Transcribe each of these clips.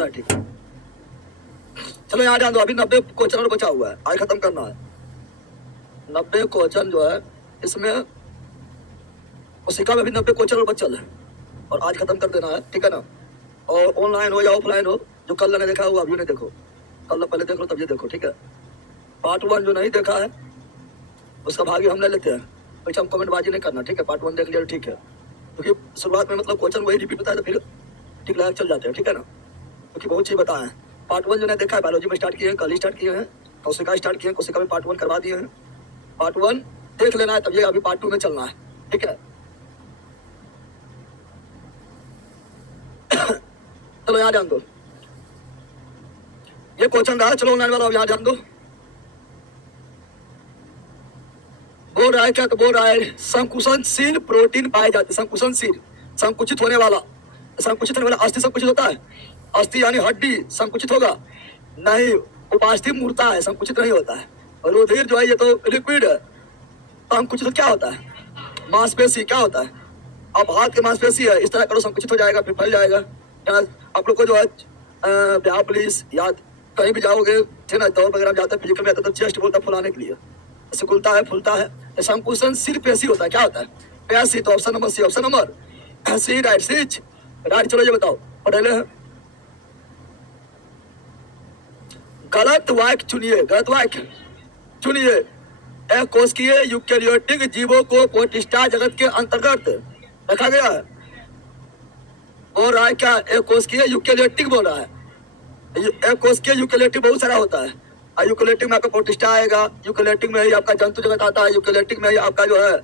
रहा है, ठीक है। चलो यहाँ ध्यान दो, अभी 90 क्वेश्चन और बचा हुआ है, आज खत्म करना है। 90 क्वेश्चन जो है इसमें कोशिका में भी 90 क्वेश्चन और बचल है और आज खत्म कर देना है, ठीक है ना। और ऑनलाइन हो या ऑफलाइन हो, जो कल ने देखा है वो अभी नहीं देखो, कल पहले देख लो तब ये देखो, ठीक है। पार्ट 1 जो नहीं देखा है उसका भागी हम ले लेते हैं, पीछे हम कमेंटबाजी नहीं करना, ठीक है। पार्ट 1 देख लिया ठीक है, क्योंकि शुरुआत में मतलब क्वेश्चन वही रिपीट होता है तो फिर ठीक लगा चल जाते हैं, ठीक है ना। क्योंकि बहुत चीज बताए हैं। पार्ट 1 जो नहीं देखा है, बायोलॉजी में स्टार्ट किए हैं, कल ही स्टार्ट किए हैं, कोशिका स्टार्ट किए हैं, कोशिका में पार्ट 1 करवा दिए हैं। पार्ट 1 देख लेना है, तब ये अभी पार्ट 2 में चलना है, ठीक है। चलो यहाँ ध्यान दो, ये क्वेश्चन रहा, चलो ऑनलाइन वाला यहाँ ध्यान दो। बोल रहा है क्या, तो बोल रहा है संकुचनशील प्रोटीन पाए जाते, संकुचनशील संकुचित होने वाला, संकुचित होने वाला अस्थि संकुचित होता है, अस्थि यानी हड्डी संकुचित होगा नहीं, उपास्थि मूर्ता है, संकुचित नहीं होता है। और रुधिर जो है ये तो लिक्विड है, संकुचित तो क्या होता है, मांसपेशी क्या होता है, अब हाथ की मांसपेशी है, इस तरह करो संकुचित हो जाएगा, फिर फैल जाएगा। आप लोग को जो है ब्याह पुलिस या कहीं भी जाओगे, ठीक ना, दौड़ वगैरह जाता है, फिजिकल में आता है तो चेस्ट बोलता है फुलाने के लिए, सिकुड़ता है फूलता है, संकुचनशील पेशी होता है, क्या होता है पेशी। तो option number C, option number C right, सीच राइट। चलो ये बताओ, पढ़े हैं गलत वाक्य चुनिए, गलत वाक्य चुनिए। एक कोशिकीय यूकेरियोटिक जीवों को प्रोटिस्टा जगत के अंतर्गत रखा गया है। बोल रहा है क्या, एक कोशिकीय यूकेरियोटिक बोल रहा है, एक कोशिकीय यूकेरियोटिक बहुत सारा होता है, यूकेरियोटिक में आपका प्रोटिस्टा आएगा, यूकेरियोटिक में ही आपका जंतु जगत आता है, यूकेरियोटिक में ही आपका जो है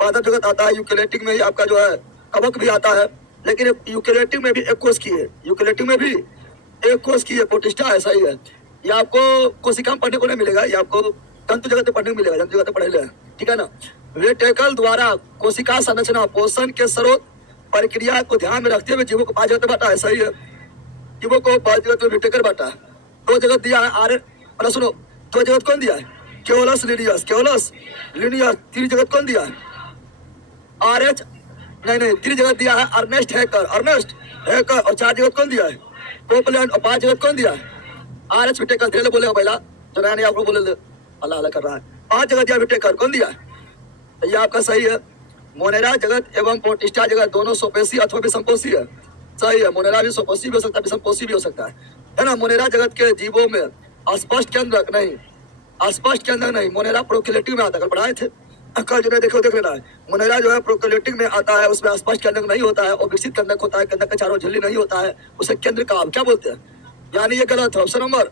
पादप जगत आता है, यूकेरियोटिक में ही आपका जो है कवक भी आता है। लेकिन यूकेरियोटिक में भी एक कोशिकीय, यूकेरियोटिक में भी एक कोशिकीय प्रोटिस्टा है, सही है। ये आपको कोशिका में पढ़ने को नहीं मिलेगा, ये आपको जंतु जगत में पढ़ने को मिलेगा, जंतु जगत में पढ़े ले, ठीक है ना। वेटेकल द्वारा कोशिका संरचना पोषण के स्रोत प्रक्रिया को ध्यान में रखते हुए जीवों को 5 जगत बांटा है, सही है। जीवों को 5 जगत में वेटेकल बांटा है। 2 जगत दिया है आर, मतलब सुनो 2 जगत कौन दिया है, केवलस लिनियस, केवलस लिनियस। 3 जगत कौन दिया है, आर एच नहीं 3 जगत दिया है अर्नेस्ट हैकर, अर्नेस्ट हैकर। और 4 जगत कौन दिया है, कोपलैंड। और 5 जगत कौन दिया है, आर एच विटेकर। धीरे बोलेगा पहला, जो नया आप लोग बोले अल्लाह अल्लाह कर रहा है। 5 जगत दिया विटेकर, कौन दिया है, ये आपका सही है। मोनेरा जगत एवं प्रोटिस्टा जगत दोनों सोपेशी अथवा विषमपोषी है, सही है। मोनेरा भी सोपोषी भी हो सकता है, विषमपोषी भी हो सकता है ना। मोनेरा जगत के जीवों में स्पष्ट केंद्रक नहीं, स्पष्ट केंद्रक नहीं, मोनेरा प्रोक्रिएटिव में आता है, कल पढ़ाए थे, कल जो देखो देख लेना है। मोनेरा जो है प्रोक्रिएटिव में आता है, उसमें स्पष्ट केंद्रक नहीं होता है और विकसित केंद्रक होता है, केंद्रक का चारों झिल्ली नहीं होता है, उसे केंद्र का क्या बोलते हैं, यानी ये गलत है। ऑप्शन नंबर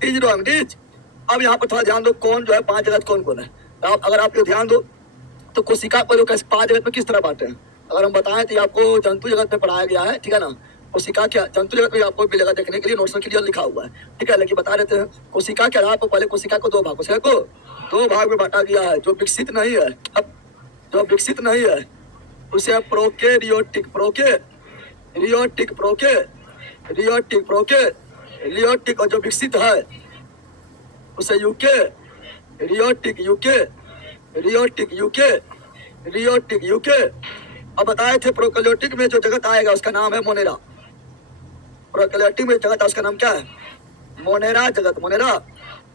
डीज रॉन्ग, डीज। अब यहाँ पर थोड़ा ध्यान दो, कौन जो है 5 जगत कौन कौन है। अगर आप ये ध्यान दो तो कोशिका को 5 जगत में किस तरह बांटे हैं, अगर हम बताएं तो आपको जंतु जगत में पढ़ाया गया है, ठीक है ना। कोशिका क्या, जंतु जगत में आपको मिलेगा देखने के लिए, नोट्स में क्लियर लिखा हुआ है, ठीक है। लेकिन बता देते हैं कोशिका के आधार पर पहले कोशिका को 2 भाग, कोशिका को 2 भाग में बांटा गया है। जो विकसित नहीं है, अब जो विकसित नहीं है उसे प्रोकैरियोटिक, प्रोकैरियोटिक, प्रोकैरियोटिक, प्रोकैरियोटिक। और जो विकसित है उसे यूकेरियोटिक, यूकेरियोटिक, यूकेरियोटिक, यूके। अब बताए थे प्रोकैरियोटिक में जो जगत आएगा उसका नाम है मोनेरा। प्रोकैरियोटिक में जगत उसका नाम क्या है, मोनेरा जगत। मोनेरा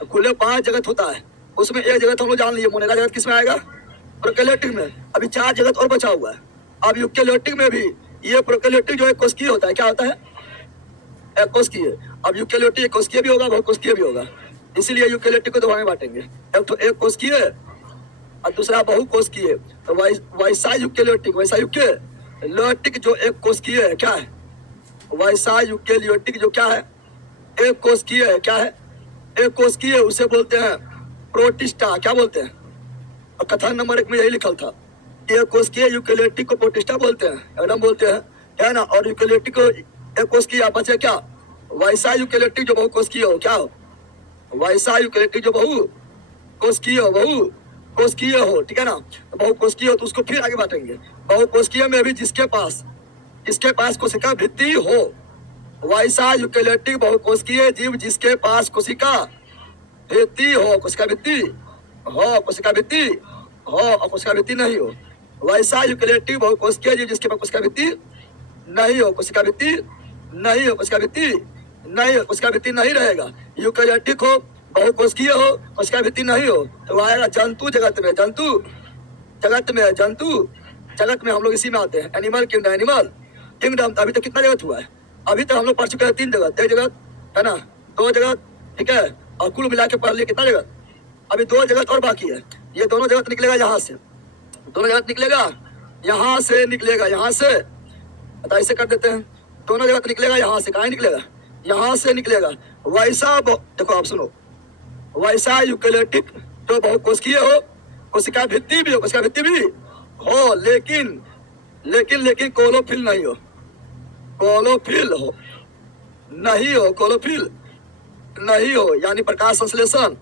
कुल 5 जगत होता है, उसमें एक जगत हम लोग जान लिए, मोनेरा जगत किस में आएगा, प्रोकैरियोटिक में। अभी 4 जगत और बचा हुआ है। अब यूकेरियोटिक में भी ये प्रोकैरियोटिक जो एक कोशिकीय होता है, क्या होता है, एक कोशिकीय। अब यूकेरियोटिक एक कोशिकीय भी होगा, बहुकोशिकीय भी होगा, इसीलिए यूकेरियोटिक को 2 भाग में बांटेंगे, एक तो एक कोशिकीय और दूसरा बहुकोशिकीय। तो वैसा यूकेरियोटिक, वैसा यूकेरियोटिक जो एक कोशिकीय है, क्या है, वैसा यूकेरियोटिक जो क्या है, एक कोशिकीय है, क्या है, एक कोशिकीय, उसे बोलते हैं प्रोटिस्टा, क्या बोलते हैं। और कथन नंबर 1 में यही लिखल था, एक कोशिकीय यूकेरियोटिक को प्रोटिस्टा बोलते हैं, एकदम बोलते हैं, है ना। और यूकेरियोटिक को एक कोशिकीय बचे क्या, वैसा यूकेरियोटिक जो बहुकोशिकीय हो, क्या हो, वैसा यूकेरियोटिक जो बहुकोशिकीय हो, बहुकोशिकीय हो, ठीक है ना। बहुकोशिकीय हो तो उसको फिर आगे बांटेंगे। बहुकोशिकीय में भी जिसके पास कोशिका भित्ति हो, वैसा यूकेरियोटिक बहुकोशिकीय जीव जिसके पास कोशिका भित्ति हो, कोशिका भित्ति हो, कोशिका भित्ति हो और कोशिका भित्ति नहीं हो, वैसा यूकेरियोटिक बहुकोशिकीय जीव जिसके पास कोशिका भित्ति नहीं हो, कोशिका भित्ति नहीं हो, कोशिका भित्ति नहीं, कोशिका भित्ति नहीं रहेगा। यूकेरियोटिक हो, बहुकोशिकीय हो, कोशिका भित्ति नहीं हो, तो वो आएगा जंतु जगत में। जंतु जगत में, जंतु जगत में हम लोग इसी में आते हैं। Animal kingdom, animal kingdom. अभी तक कितना जगत हुआ है? अभी तक हम लोग पढ़ चुके हैं 3 जगत, 1 जगत है ना, 2 जगत, ठीक है, और कुल मिला के पढ़ लिए कितना जगत? अभी 2 जगत और बाकी है। ये दोनों जगत निकलेगा यहाँ से, दोनों जगत निकलेगा यहाँ से, निकलेगा यहाँ से। बता, इसे कर देते हैं। दोनों जगत निकलेगा यहाँ से। कहाँ निकलेगा? यहाँ से निकलेगा। वैसा देखो, आप सुनो, वैसा यूकेरियोटिक जो बहुकोशिकीय हो, कोशिका भित्ति भी हो, कोशिका भित्ति भी हो, लेकिन लेकिन लेकिन कोलोफिल नहीं हो। कोलोफिल हो नहीं हो, कोलोफिल नहीं हो, यानी प्रकाश संश्लेषण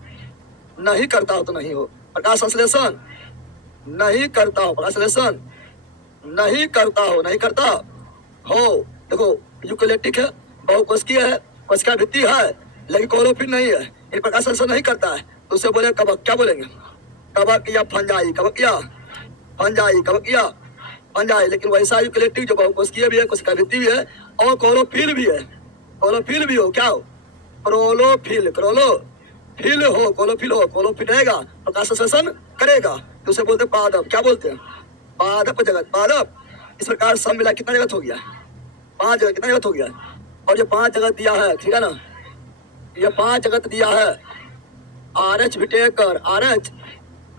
नहीं करता हो तो नहीं हो। प्रकाश संश्लेषण नहीं करता हो, प्रकाश संश्लेषण नहीं करता हो, नहीं करता हो। देखो, यूकेरियोटिक है, बहुकोशिकीय है, कोशिका भित्ति है, लेकिन कोलोफिल नहीं है, ये प्रकाश संश्लेषण नहीं करता है, तो उसे बोले कवक। क्या बोलेंगे? कवक या फंजाई, कवक या फंजाई, कवक या फंजाई। लेकिन वैसा यूकेरियोटिक जो बहुकोशिकीय भी है, कोशिका भित्ति भी है, और कोलोफिल भी है। कोलोफिल भी हो, क्या हो? क्रोलोफिल, क्रोलोफिल हो, कोलोफिल हो, कोलोफिल रहेगा, प्रकाश संश्लेषण करेगा, तो उसे बोलते हैं पादप। क्या बोलते हैं? पादप जगत, पादप। इस प्रकार सब मिला कितना जगत हो गया? 5 जगत। कितना जगत हो गया? और ये 5 जगत दिया है, ठीक है ना, ये 5 जगत दिया है। RH Whittaker, RH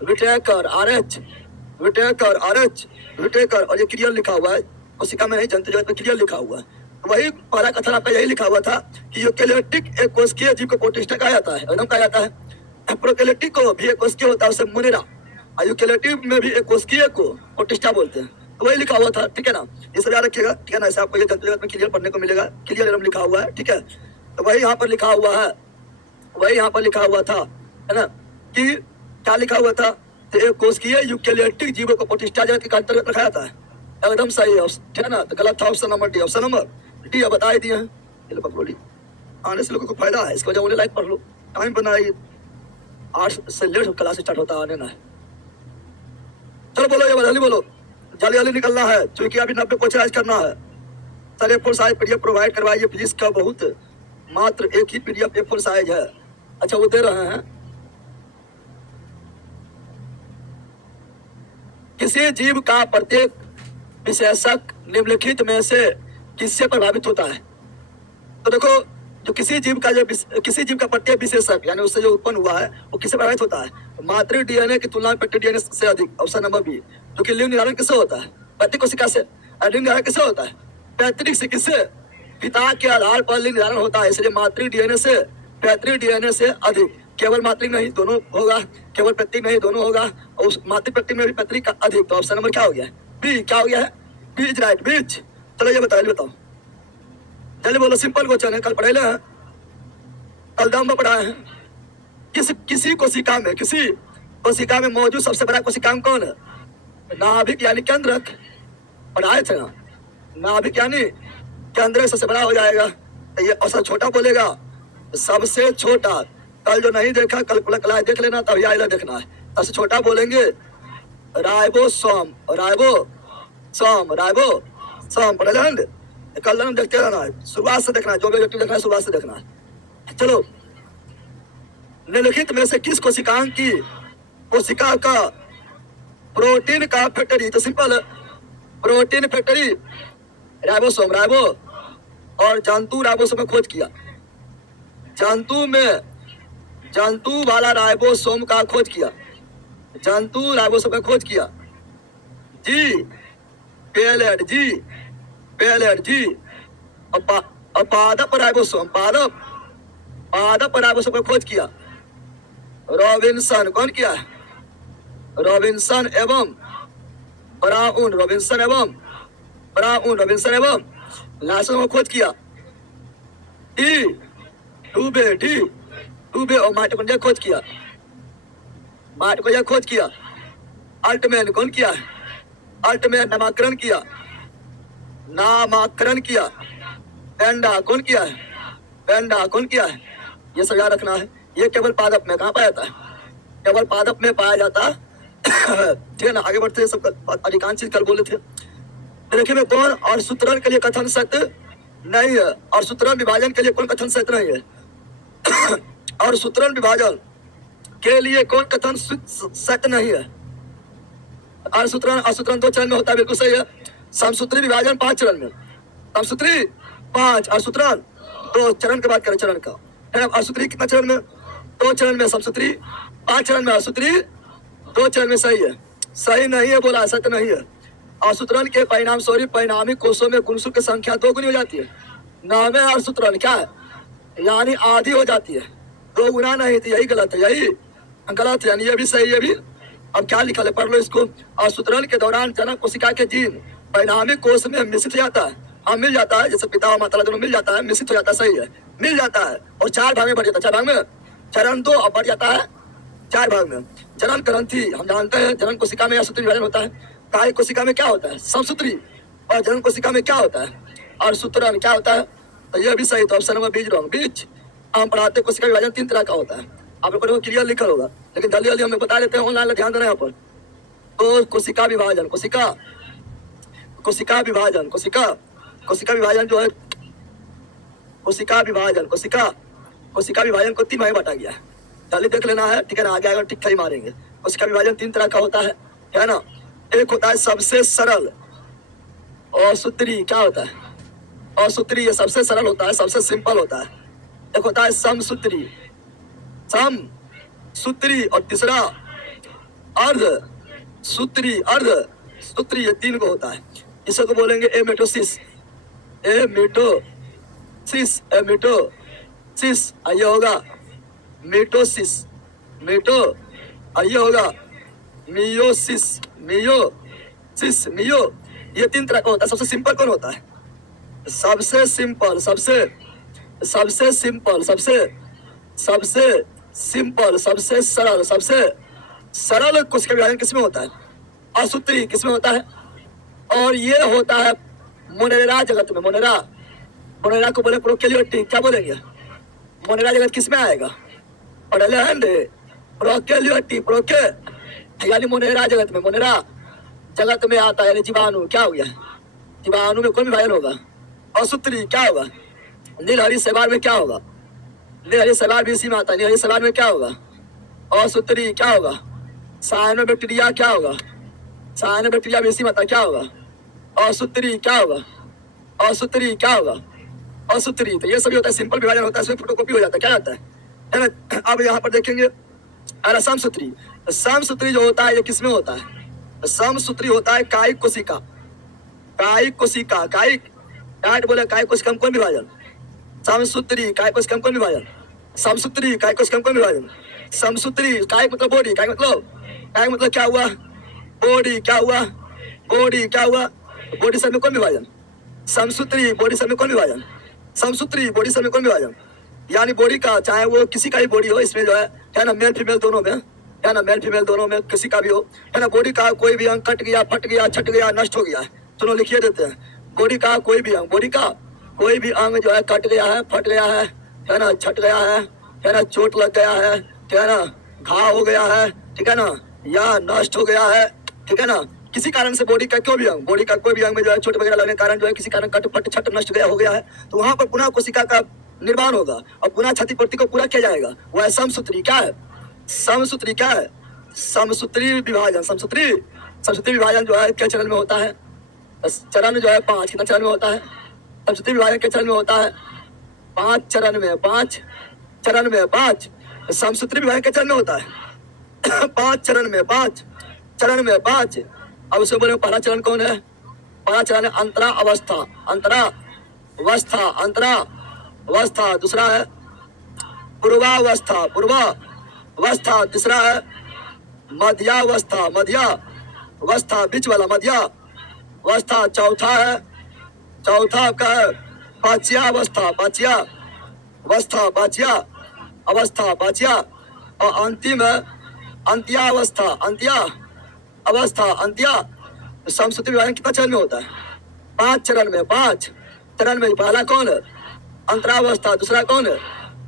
Whittaker, RH Whittaker, RH Whittaker, और ये क्रियल लिखा हुआ है, कोशिका में नहीं, जंतु जगत में क्रियल लिखा हुआ है। वही पहला कथन आपका यही लिखा हुआ था कि यूकेरियोटिक एक कोशिकीय जीव को प्रोटिस्टा कहा जाता है, एकदम कहा जाता है। प्रोकैरियोटिक को भी एक कोशिकीय होता है, उसे मोनेरा, और यूकेरियोटिक में भी एक कोशिकीय को प्रोटिस्टा बोलते हैं। तो वही लिखा हुआ था, ठीक है ना, इसे याद रखिएगा, ठीक है ना। ऐसे आपको ये जंतु जगत में क्लियर पढ़ने को मिलेगा, क्लियर एकदम लिखा हुआ है, ठीक है। तो वही यहाँ पर लिखा हुआ है, वही यहाँ पर लिखा हुआ था, है ना, कि क्या लिखा हुआ था? तो एक कोशिकीय यूकेरियोटिक जीवों को प्रोटिस्टा जगत के अंतर्गत रखा जाता है। एकदम सही है, ठीक है ना। तो गलत था option number D, option number D बता ही दिए हैं। ये लो पकड़ो डी, आने से लोगों को फायदा है, इसकी वजह उन्हें लाइक पढ़ लो, टाइम बनाइए, 8 से लेट क्लास स्टार्ट होता है, आने ना है। चलो बोलो, ये जल्दी बोलो, जल्दी जल्दी निकलना है, क्योंकि अभी 90 क्वेश्चन आज करना है। Sir A4 size PDF provide करवाइए प्लीज। का बहुत मात्र एक ही पीडीएफ A4 साइज है। अच्छा, वो दे रहे हैं। किसी जीव का प्रत्येक विशेषक निम्नलिखित में से किससे प्रभावित होता है? तो देखो, जो किसी जीव का प्रत्येक विशेषक, यानी उससे जो उत्पन्न हुआ है, वो किससे प्रभावित होता है? मातृ डीएनए की तुलना में पैतृक डीएनए से अधिक, ऑप्शन नंबर बी। जो कि लिंग निर्धारण किससे होता है? पैतृक कोशिका से। लिंग निर्धारण किससे होता है? पैतृक से। किससे? पिता के आधार पर लिंग निर्धारण होता है, इसलिए मातृ डीएनए से पैतृक डीएनए से अधिक। केवल मातृक नहीं, दोनों होगा, केवल पैतृक नहीं, दोनों होगा, और उस मातृ पैतृक में भी पैतृक का अधिक। तो ऑप्शन नंबर क्या हो गया है? बी। क्या हो गया है? बी इज राइट, बीच। चलो ये बताओ, जल्दी बोलो, सिंपल क्वेश्चन है, कल पढ़े हैं, कल दाम में पढ़ाए हैं। किसी कोशिका में मौजूद सबसे बड़ा कोशिकांग कौन है? नाभिक यानी केंद्रक, पढ़ाए थे ना। नाभिक यानी केंद्रक सबसे बड़ा हो जाएगा, तो ये औसत छोटा बोलेगा, सबसे छोटा। कल जो नहीं देखा, कल क्लास देख लेना, तब यहाँ देखना है। सबसे छोटा बोलेंगे राइबोसोम, राइबोसोम पढ़े हैं। कल हम देखते रहना है, शुरुआत से देखना है, जो भी देखना है शुरुआत से देखना है। चलो, निम्नलिखित में से किस कोशिका का प्रोटीन का फैक्टरी? तो simple, protein factory ribosome, ribo और जंतु राइबोसोम में खोज किया। जंतु वाला राइबोसोम का खोज किया, जंतु राइबोसोम का खोज किया। जी पेलेट, जी और पादप राइबोसोम, पादप राइबोसोम का खोज किया रॉबिन्सन। कौन किया है? रॉबिन्सन एवं ब्राउन, रॉबिन्सन एवं लार्सन को खोज किया। डूबे और माइटोकॉन्ड्रिया खोज किया। अल्टमैन कौन किया है? अल्टमैन नामकरण किया। पेंडा कौन किया है? ये सब याद रखना है। ये केवल पादप में कहाँ पाया जाता है? केवल पादप में पाया जाता है, ठीक है ना। आगे बढ़ते हैं, सब अधिकांश चीज कल बोले थे। देखिए में कौन और सूत्रण के लिए कथन सत्य नहीं है। और सूत्रण विभाजन के लिए कौन कथन सत्य नहीं है? और सूत्रण विभाजन के लिए कौन कथन सत्य नहीं है? और सूत्रण 2 चरण में होता है, बिल्कुल सही है। समसूत्री विभाजन 5 चरण में, समसूत्री 5 और सूत्रण 2 चरण की बात करें, चरण का है ना। असूत्री कितना चरण में? 2 चरण में समसूत्री, 5 चरण में असूत्री, 2 चरण में। सही है, सही नहीं है बोला, सत्य नहीं है। असूत्रण के परिणाम परिणामी कोषों में गुणसूत्र की संख्या 2 गुनी हो जाती है। नामे और सूत्रण क्या है? यानी आधी हो जाती है, 2 गुना नहीं, तो यही गलत है, यही गलत है, यानी ये भी सही है भी। अब क्या लिखा है, पढ़ लो इसको। असूत्रण के दौरान जनक कोशिका के जीन परिणामी कोष में मिश्रित हो जाता है। हाँ, मिल जाता है, जैसे पिता और माता दोनों मिल जाता है, मिश्रित हो जाता है, सही है, मिल जाता है। और 4 भाग में बढ़ जाता है, 4 भाग में, चरण 2 अब बढ़ जाता है 4 भाग में। जनन ग्रंथि हम जानते हैं, जनन कोशिका में असूत्री विभाजन होता है। काय कोशिका में क्या होता है? समसूत्री। और जनन कोशिका में क्या होता है? और सूत्रण क्या होता है? तो ये भी सही, तो ऑप्शन नंबर बीज रॉन्ग। बीज हम पढ़ाते कोशिका विभाजन 3 तरह का होता है, आप लोगों को क्लियर लिखा होगा, लेकिन जल्दी जल्दी हमें बता देते हैं, ऑनलाइन ध्यान देना यहाँ पर। तो कोशिका विभाजन, कोशिका विभाजन, कोशिका विभाजन जो है, कोशिका विभाजन को 3 भाग बांटा गया है, जल्दी देख लेना है, ठीक है ना। आगे आगे टिक ही मारेंगे। कोशिका विभाजन 3 तरह का होता है ना। एक होता है सबसे सरल असूत्री, क्या होता है? असूत्री, ये सबसे सरल होता है, सबसे सिंपल होता है। एक होता है समसूत्री, और तीसरा अर्ध सूत्री, ये 3 को होता है। इसे को बोलेंगे एमेटोसिस, ये होगा मेटोसिस, ये होगा मियोसिस, ये 3 तरह का होता है। सबसे सिंपल कौन होता है? सबसे सिंपल, सबसे सरल कोशिका विभाजन किसमें होता है? असूत्री किसमें होता है? और ये होता है मोनेरा जगत में। मोनेरा को बोले प्रोकैरियोटिक, क्या बोलेंगे? मोनेरा जगत किसमें आएगा? प्रोकैरियोटिक, यानी मोनेरा जगत में आता है, यानी जीवाणु। क्या हो गया? जीवाणु में कौन विभाजन होगा? असूत्री। क्या होगा? नीलहरी शैवाल में क्या होगा? नीलहरी शैवाल भी इसी में आता है। नीलहरी शैवाल में क्या होगा? असूत्री। क्या होगा? साइनोबैक्टीरिया। क्या होगा? साइनोबैक्टीरिया भी इसी में आता है। क्या होगा? असूत्री। क्या होगा? असूत्री। तो ये सभी होता है, सिंपल विभाजन होता है, इसमें फोटोकॉपी हो जाता है, क्या जाता है ना। अब यहाँ पर देखेंगे समसूत्री जो होता है, ये किसमें होता है? समसूत्री होता है कायिक कोशिका, कायिक बोले कायिक कोशिका में कौन विभाजन? समसूत्री कायिक कोशिका में कौन विभाजन? समसूत्री कायिक कोशिका में कौन विभाजन? समसूत्री। कायिक मतलब बॉडी, कायिक मतलब क्या हुआ? बॉडी। क्या हुआ? बॉडी सब में कौन विभाजन? समसूत्री। बॉडी सब में कौन विभाजन? समसूत्री। बॉडी सब में कौन विभाजन? यानी बॉडी का, चाहे वो किसी का ही बॉडी हो, इसमें जो है ना, मेल फीमेल दोनों में, है ना, मेल फीमेल दोनों में किसी का भी हो, है ना, बॉडी का कोई भी अंग कट गया, फट गया, छट गया, नष्ट हो गया है, दोनों लिखिए देते हैं। बॉडी का कोई भी अंग जो है कट गया है, फट गया है ना, छट गया है ना, चोट लग गया है ना, घाव हो गया है, ठीक है ना, या नष्ट हो गया है, ठीक है ना, किसी कारण से बॉडी का कोई भी अंग में जो है चोट वगैरह लगने के कारण जो है किसी कारण कट फट छट नष्ट गया हो गया है, तो वहां पर पुनः कोशिका का निर्माण होगा और पुनः क्षतिपूर्ति को पूरा किया जाएगा। वह समसूत्री। क्या है? समसूत्री विभाजन जो है क्या चरण में होता है? चरण जो है 5। कितना चरण में होता है? समसूत्री विभाजन के चरण में होता है 5 चरण में 5। समसूत्री विभाजन के चरण में होता है 5 चरण में 5। अब उसे बोले पहला चरण कौन है? पहला चरण है अंतरावस्था। दूसरा है पूर्वावस्था। तीसरा है मध्यावस्था, बीच वाला मध्यावस्था। चौथा आपका है पाच्यावस्था। और अंतिम है अंत्या। समसूत्री विभाजन कितना चरण में होता है? 5 चरण में। पहला कौन है? अंतरावस्था। दूसरा कौन है?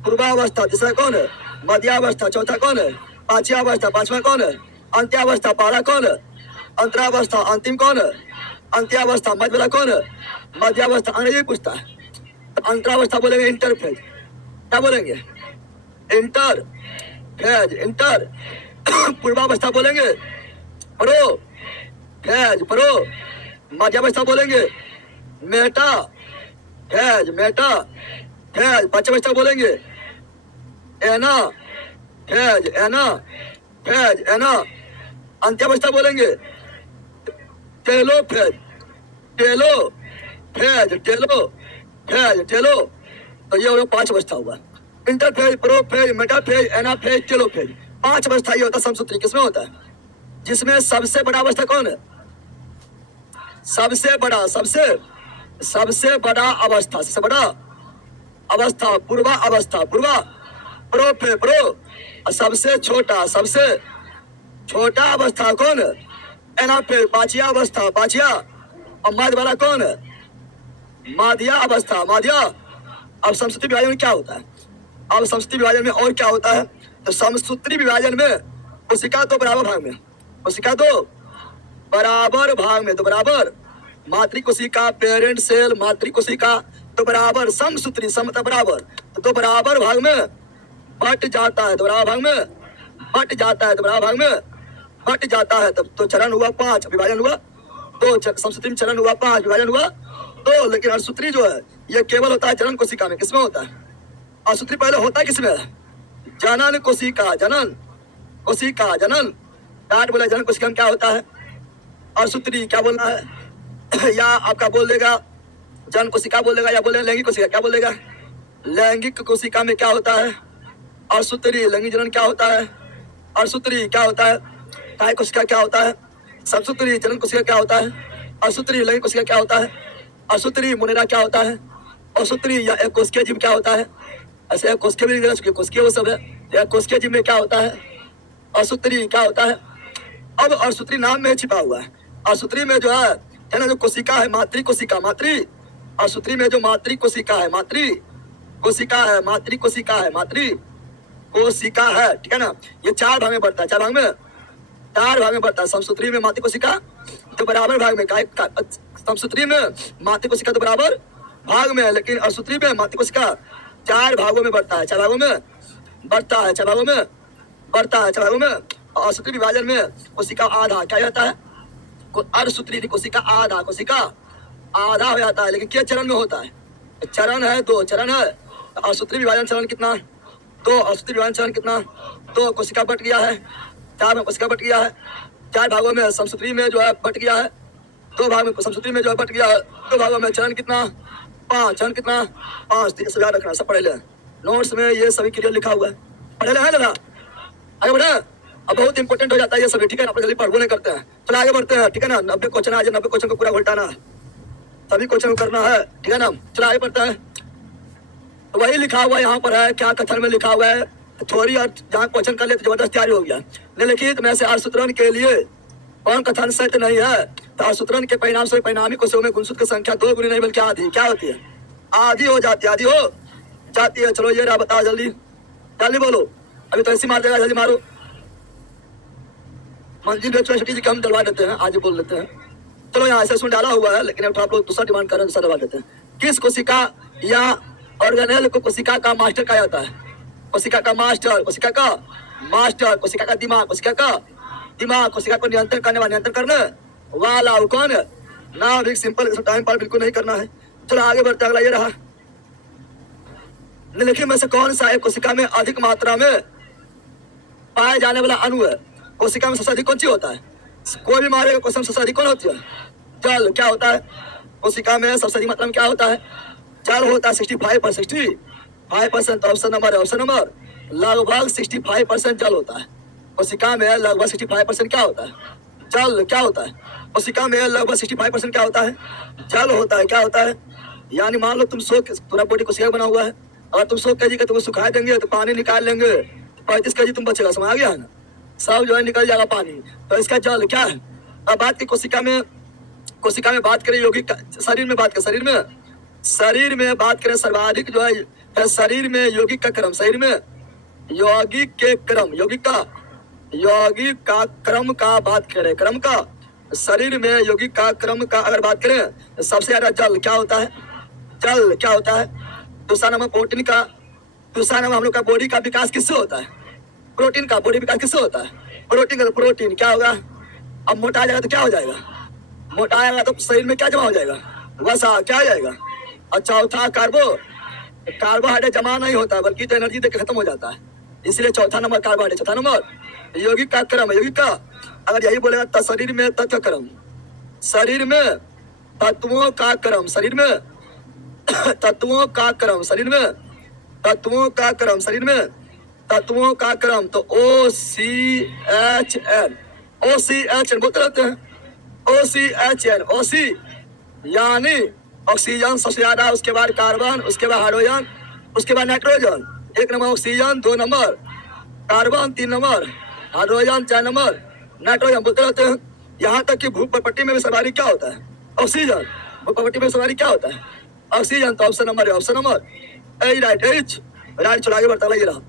पूर्वावस्था। तीसरा कौन है? मध्यावस्था। चौथा कौन है? पाच्यावस्था। पांचवा कौन है? अंत्यावस्था। पहला कौन है? अंतरावस्था। अंतिम कौन है? अंत्यावस्था। मध्य वाला कौन है? मध्यावस्था। अंग्रेजी पूछता है, अंतरावस्था बोलेंगे इंटरफेज। क्या बोलेंगे? Inter phase, inter. पूर्वावस्था बोलेंगे प्रो फेज, प्रो। मध्यावस्था बोलेंगे मेटा फेज, मेटा फेज। पश्चावस्था बोलेंगे एना फेज, एना फेज, एना। अंत्यावस्था बोलेंगे टेलो फेज, टेलो फेज, टेलो फेज, टेलो। तो ये हो गया 5 अवस्था हुआ। Interphase, prophase, metaphase, anaphase, telophase. 5 अवस्था ये होता है समसूत्री। किसमें होता है? जिसमें सबसे बड़ा अवस्था कौन है? सबसे बड़ा, सबसे बड़ा अवस्था, सबसे बड़ा अवस्था पूर्वा अवस्था, पूर्वा प्रो, प्रो। और सबसे छोटा अवस्था कौन है? एनाफेज, पांचया अवस्था, पांचया। और मध्य वाला कौन है? माध्या अवस्था, माध्या। अब समसूत्री विभाजन में क्या होता है? अब समसूत्री विभाजन में और क्या होता है? तो समसूत्री विभाजन में कोशिका तो बराबर भाग में, कोशिका तो बराबर भाग में, तो बराबर मातृ कोशिका, पेरेंट सेल, मातृ कोशिका तो बराबर समसूत्री, समता बराबर, तो बराबर भाग में बट जाता है, तो बराबर भाग में बट जाता है, तो बराबर भाग में बट जाता है। तब तो चरण हुआ 5, विभाजन हुआ 2, समसूत्री में चरण हुआ 5, विभाजन हुआ 2। लेकिन अर्धसूत्री जो है ये केवल होता है जनन कोशिका में। किसमें होता है? अर्धसूत्री पहले होता है किसमें? जनन कोशिका, जनन कोशिका, जनन। डाट बोला जनन कोशिका में क्या होता है? अर्धसूत्री क्या बोलना है? या आपका बोल देगा जन कोशिका बोल देगा, या बोले लैंगिक कोशिका। क्या बोल देगा? लैंगिक कोशिका में क्या होता है? अर्धसूत्री। लैंगिक जनन क्या होता है? अर्धसूत्री। क्या होता है? काय कोशिका क्या होता है? समसूत्री। जनन कोशिका क्या होता है? अर्धसूत्री। लैंगिक कोशिका क्या होता है? अर्धसूत्री। मुनेरा क्या होता है? अर्धसूत्री। या एक कोशिकीय जीव क्या होता है? ऐसे एक कोशिकीय भी नहीं, कोशिकीय वो सब है। एक कोशिकीय जीव में क्या होता है? अर्धसूत्री। क्या होता है? अब अर्धसूत्री नाम में छिपा हुआ है। अर्धसूत्री में जो है ना, जो कोशिका है मातृ कोशिका, मातृ। अर्धसूत्री में जो मातृ कोशिका है, मातृ कोशिका है, मातृ कोशिका है, मातृ कोशिका है, ठीक है ना। ये 4 भाग में बढ़ता है, 4 भाग में, 4 भाग में बढ़ता है। समसूत्री में मातृ कोशिका तो बराबर भाग में, समसूत्री में मातृ कोशिका तो बराबर भाग में है, लेकिन अर्धसूत्री में मातृ कोशिका 4 भागों में बढ़ता है, 4 भागों में बढ़ता है, 4 भागों में बढ़ता है, 4 भागों में। अर्धसूत्री विभाजन में कोशिका आधा क्या जाता है? अर्धसूत्री कोशिका आधा, कोशिका आधा हो जाता है। लेकिन क्या चरण में होता है? चरण है 2, चरण है। अर्धसूत्री विभाजन चरण कितना? 2। अर्धसूत्री विभाजन चरण कितना? 2। कोशिका बट गया है 4 में, कोशिका बट गया है 4 भागों में। समसूत्री में जो है बट गया है 2 भाग में, समसूत्री में जो है बट गया है 2 भागों में। चरण कितना? 5। चरण कितना? 5। तो याद रखना, सब पढ़े ले। नोट्स में ये सभी क्लियर लिखा हुआ है, पढ़े ले है ना। आगे बढ़े। अब बहुत इंपॉर्टेंट हो जाता है ये सभी, ठीक है ना। आप जल्दी पढ़ो नहीं करते हैं। चलो आगे बढ़ते हैं, ठीक है ना। 90 क्वेश्चन आज, 90 क्वेश्चन को पूरा उल्टाना है, सभी क्वेश्चन को करना है, ठीक है ना। चलो आगे बढ़ते हैं। तो वही लिखा हुआ यहाँ पर है, क्या कथन में लिखा हुआ है। थोड़ी और जहाँ क्वेश्चन कर ले तो जबरदस्त तैयारी हो गया। निम्नलिखित में से अर्धसूत्रण के लिए कौन कथन सत्य नहीं है? तो अर्धसूत्रण के परिणाम से परिणामी कोशिकाओं में गुणसूत्र की संख्या 2 गुनी नहीं बल्कि आधी क्या होती है? आधी हो जाती है, आधी हो जाती है। चलो ये रहा, बताओ जल्दी, जल्दी बोलो। अभी तो ऐसी मार देगा, जल्दी मारो। मंजिल यूनिवर्सिटी जी के हम डलवा देते हैं, आज बोल लेते हैं। चलो यहाँ ऐसे डाला हुआ है, लेकिन अब आप लोग दूसरा डिमांड कर रहे हैं, दूसरा डलवा देते हैं। किस कोशिका या ऑर्गेनेल को कोशिका का मास्टर कहा जाता है? कोशिका का मास्टर, कोशिका का मास्टर, कोशिका का दिमाग, कोशिका का दिमाग, कोशिका को नियंत्रण करने वाला, नियंत्रण करने वाला वो कौन है? नाभिक। सिंपल, टाइम पार बिल्कुल नहीं करना है। चलो आगे बढ़ते, अगला ये रहा। निम्नलिखित में से कौन सा एक कोशिका में अधिक मात्रा में पाए जाने वाला अणु है? कोशिका में सबसे अधिक कौन सी होता है? कोई भी मारेगा क्वेश्चन, सबसे अधिक कौन होती है? जल। क्या होता है कोशिका में सबसे अधिक मात्रा में? क्या होता है? जल होता है। 65%। ऑप्शन नंबर है, ऑप्शन नंबर लगभग 65% जल होता है कोशिका में। लगभग 65% क्या होता है? जल। क्या होता है कोशिका में? लगभग 65% क्या होता है? जल होता है। क्या होता है? यानी मान लो तुम 100 पूरा बॉडी कोशिका बना हुआ है, अगर तुम 100 kg का तुम सुखा देंगे तो पानी निकाल लेंगे, 35 kg तुम बचेगा, समझ आ गया है ना। सब जो है निकल जाएगा पानी। तो इसका जल क्या है? अब बात की कोशिका में बात करें, यौगिक शरीर में बात करें, शरीर में बात करें, सर्वाधिक जो है शरीर में यौगिक का क्रम, शरीर में यौगिक के क्रम, यौगिक का क्रम का बात करें, क्रम का, शरीर में यौगिक का क्रम का अगर बात करें, सबसे ज्यादा जल क्या होता है? जल क्या होता है? दूसरा नंबर प्रोटीन का, दूसरा नंबर हम लोग का बॉडी का विकास किससे होता है? प्रोटीन का बॉडी विकास किससे होता है? प्रोटीन का। प्रोटीन क्या होगा? अब मोटा आ जाएगा तो क्या हो जाएगा? मोटा आएगा तो शरीर में क्या जमा हो जाएगा? वसा। क्या हो जाएगा? और चौथा कार्बोहाइड्रेट जमा नहीं होता बल्कि तो एनर्जी देकर खत्म हो जाता है, इसलिए चौथा नंबर कार्बोहाइड्रेट। चौथा नंबर यौगिक का क्रम। यौगिक का अगर यही बोलेगा तो शरीर में तत्व क्रम, शरीर में तत्वों का क्रम, शरीर में तत्वों का क्रम, शरीर में तत्वों का क्रम, शरीर में तत्वों का क्रम। तो OCHN, OCHN बोलते रहते हैं, OCHN, OC यानी ऑक्सीजन सबसे ज्यादा, उसके बाद कार्बन, उसके बाद हाइड्रोजन, उसके बाद नाइट्रोजन। एक number oxygen, 2 number carbon, 3 number hydrogen, 4 number nitrogen बोलते रहते हैं। यहाँ तक कि भूपट्टी में भी सर्वाधिक क्या होता है? ऑक्सीजन। भूपट्टी में सर्वाधिक क्या होता है? ऑक्सीजन। तो ऑप्शन नंबर है, option number A right, H right. चलो आगे बढ़ता लगे रहा।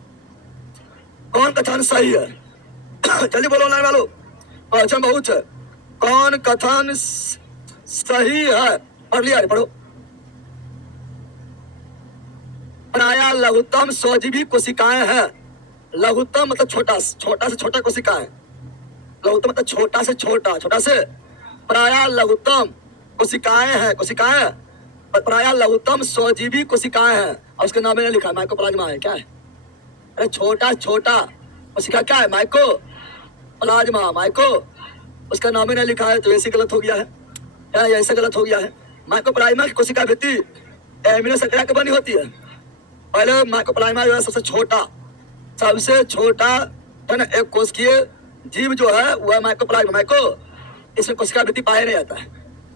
कौन कथन सही है? जल्दी बोलो लाइन वालों, क्वेश्चन बहुत है। कौन कथन सही है? पढ़ लिया, पढ़ो। प्रायः लघुत्तम स्वजीवी कोशिकाएं हैं। लघुत्तम मतलब छोटा, छोटा से छोटा कोशिकाएं। लघुत्तम मतलब छोटा से छोटा, छोटा से। प्रायः लघुत्तम कोशिकाएं हैं, कोशिकाएं। प्रायः लघुत्तम स्वजीवी कोशिकाएं हैं। और उसके नाम में लिखा है माइकोप्लाज्मा है। क्या है? अरे छोटा छोटा कोशिका क्या है? माइको प्लाज्मा, माइको। उसका नाम ही नहीं लिखा है तो ऐसे गलत हो गया है, ऐसे गलत हो गया है। माइकोप्लाज्मा की कोशिका भित्ति एमिनो एसिड की बनी होती है। पहले माइकोप्लाज्मा जो है सबसे छोटा है ना, एक कोशिकीय जीव जो है वह माइकोप्लाज्मा, माइको। इसमें कोशिका भित्ति पाया नहीं जाता है,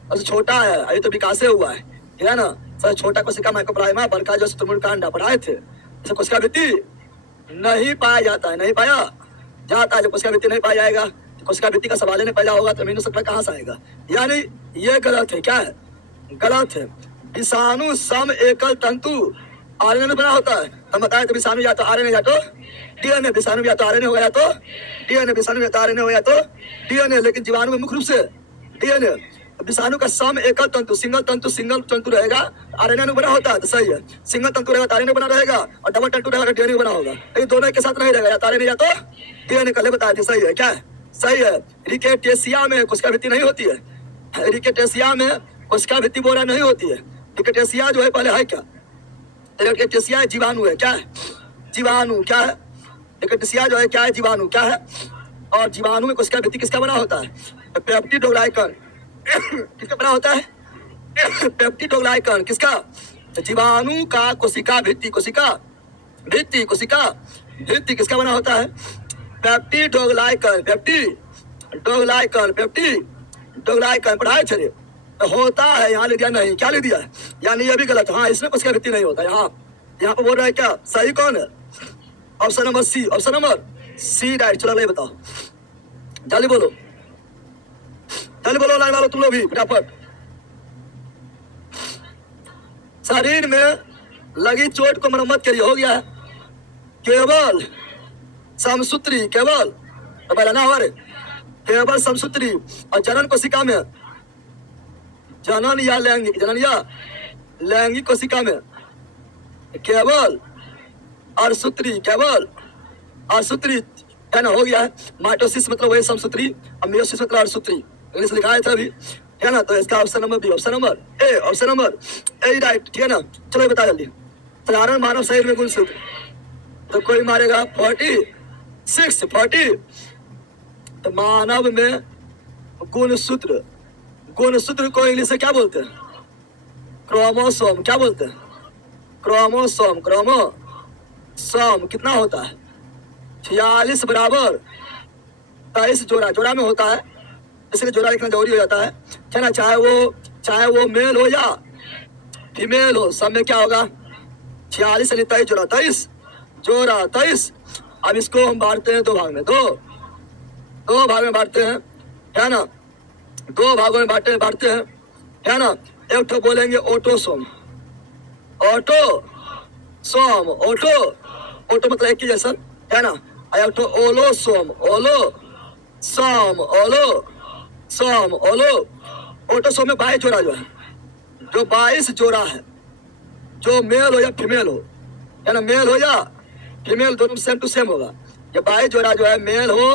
सबसे छोटा है, अभी तो विकास हुआ है, ठीक है ना। सबसे छोटा कोशिका माइकोप्लाज्मा, बड़का जो शुतुरमुर्ग का अंडा पढ़ाए थे। इसमें कोशिका भित्ति नहीं पाया जाता है, नहीं पाया जाता है। जब कोशिका भित्ति नहीं पाया जाएगा तो कोशिका भित्ति का सवाल नहीं पैदा होगा तो अमीनो एसिड कहाँ से आएगा? यानी ये गलत है। क्या है? गलत है। विषाणु सम एकल तंतु आरएनए में बना होता है। हम बताए तो विषाणु या तो आरएनए या तो डीएनए। विषाणु या तो आरएनए होगा या तो डीएनए, विषाणु या तो आरएनए होगा या तो डीएनए, लेकिन जीवाणु में मुख्य रूप से डीएनए। विषाणु का सम एकल तंतु, सिंगल तंतु रहेगा, आरएनए में बना होता है तो सही है। सिंगल तंतु रहेगा तो आरएनए बना रहेगा, और डबल तंतु रहेगा डीएनए बना होगा। लेकिन दोनों एक साथ नहीं रहेगा, या तो आरएनए या तो डीएनए। कल बताया था, सही है। क्या है? सही है। रिकेटेशिया में कोशिका भित्ति नहीं होती है। रिकेटेशिया में कोशिका भित्ति बोरा नहीं होती है। रिकेटेशिया जो है पहले है क्या? रिकेटेशिया जीवाणु है। क्या है? जीवाणु। क्या है? रिकेटेशिया जो है क्या है? जीवाणु। क्या है? और जीवाणु में कोशिका भित्ति किसका बना होता है? पेप्टिडोग्लाइकन। किसका बना होता है? पेप्टिडोग्लाइकन। किसका? जीवाणु का कोशिका भित्ति, कोशिका भित्ति, कोशिका भित्ति किसका बना होता है? पेप्टिडोग्लाइकन, पेप्टिडोग्लाइकन, पेप्टिडोग्लाइकन पढ़ाए थे होता है। यहाँ लिख दिया नहीं, क्या लिख दिया है? यानी ये भी गलत। हाँ, इसमें कोशिका भित्ति नहीं होता। यहाँ पे बोल रहा है क्या? सही कौन है? Option number C, option number C right. चलो अगले बताओ, जल्दी बोलो, जल्दी बोलो लाइन वालों, तुम लोग भी फटाफट। शरीर में लगी चोट को मरम्मत के लिए हो गया है केवल समसूत्री, केवल तो पहला ना हमारे केवल समसूत्री। और जनन कोशिका में, जनन या लैंगिक कोशिका में केवल अर्धसूत्री, केवल अर्धसूत्री है ना, हो गया है। माइटोसिस मतलब वही समसूत्री, और मियोसिस मतलब अर्धसूत्री। इंग्लिश लिखा है अभी, है ना। तो इसका option number B, option number A, option number A right, ठीक है ना। चलो बता जल्दी। साधारण मानव शरीर में गुणसूत्र तो कोई मारेगा 46, 40। तो मानव में गुणसूत्र, गुणसूत्र को इंग्लिश से क्या बोलते हैं? क्रोमोसोम। क्या बोलते हैं? क्रोमोसोम, क्रोमोसोम कितना होता है? 46 बराबर 23 जोड़ा, जोड़ा में होता है, इसलिए जोड़ा लिखना जरूरी हो जाता है, ना। चाहे वो मेल हो या फीमेल हो, सब में क्या होगा? 46 यानी 23 जोड़ा, 23 जोड़ा, 23। अब इसको हम बांटते हैं दो भाग में, दो भाग में बांटते हैं, है ना। दो भागों में बांटते हैं, है ना। एक तो बोलेंगे ऑटोसोम, ऑटोसोम, ऑटो मतलब एक ही जैसा, है ना। एक तो ओलोसोम, ओलोसोम, ओलोसोम। ऑटोसोम में 22 जोड़ा जो है, जो 22 जोड़ा है, जो मेल हो या फीमेल हो, है ना, मेल हो या फीमेल दोनों सेम टू सेम होगा। ये बाई जोड़ा जो है मेल हो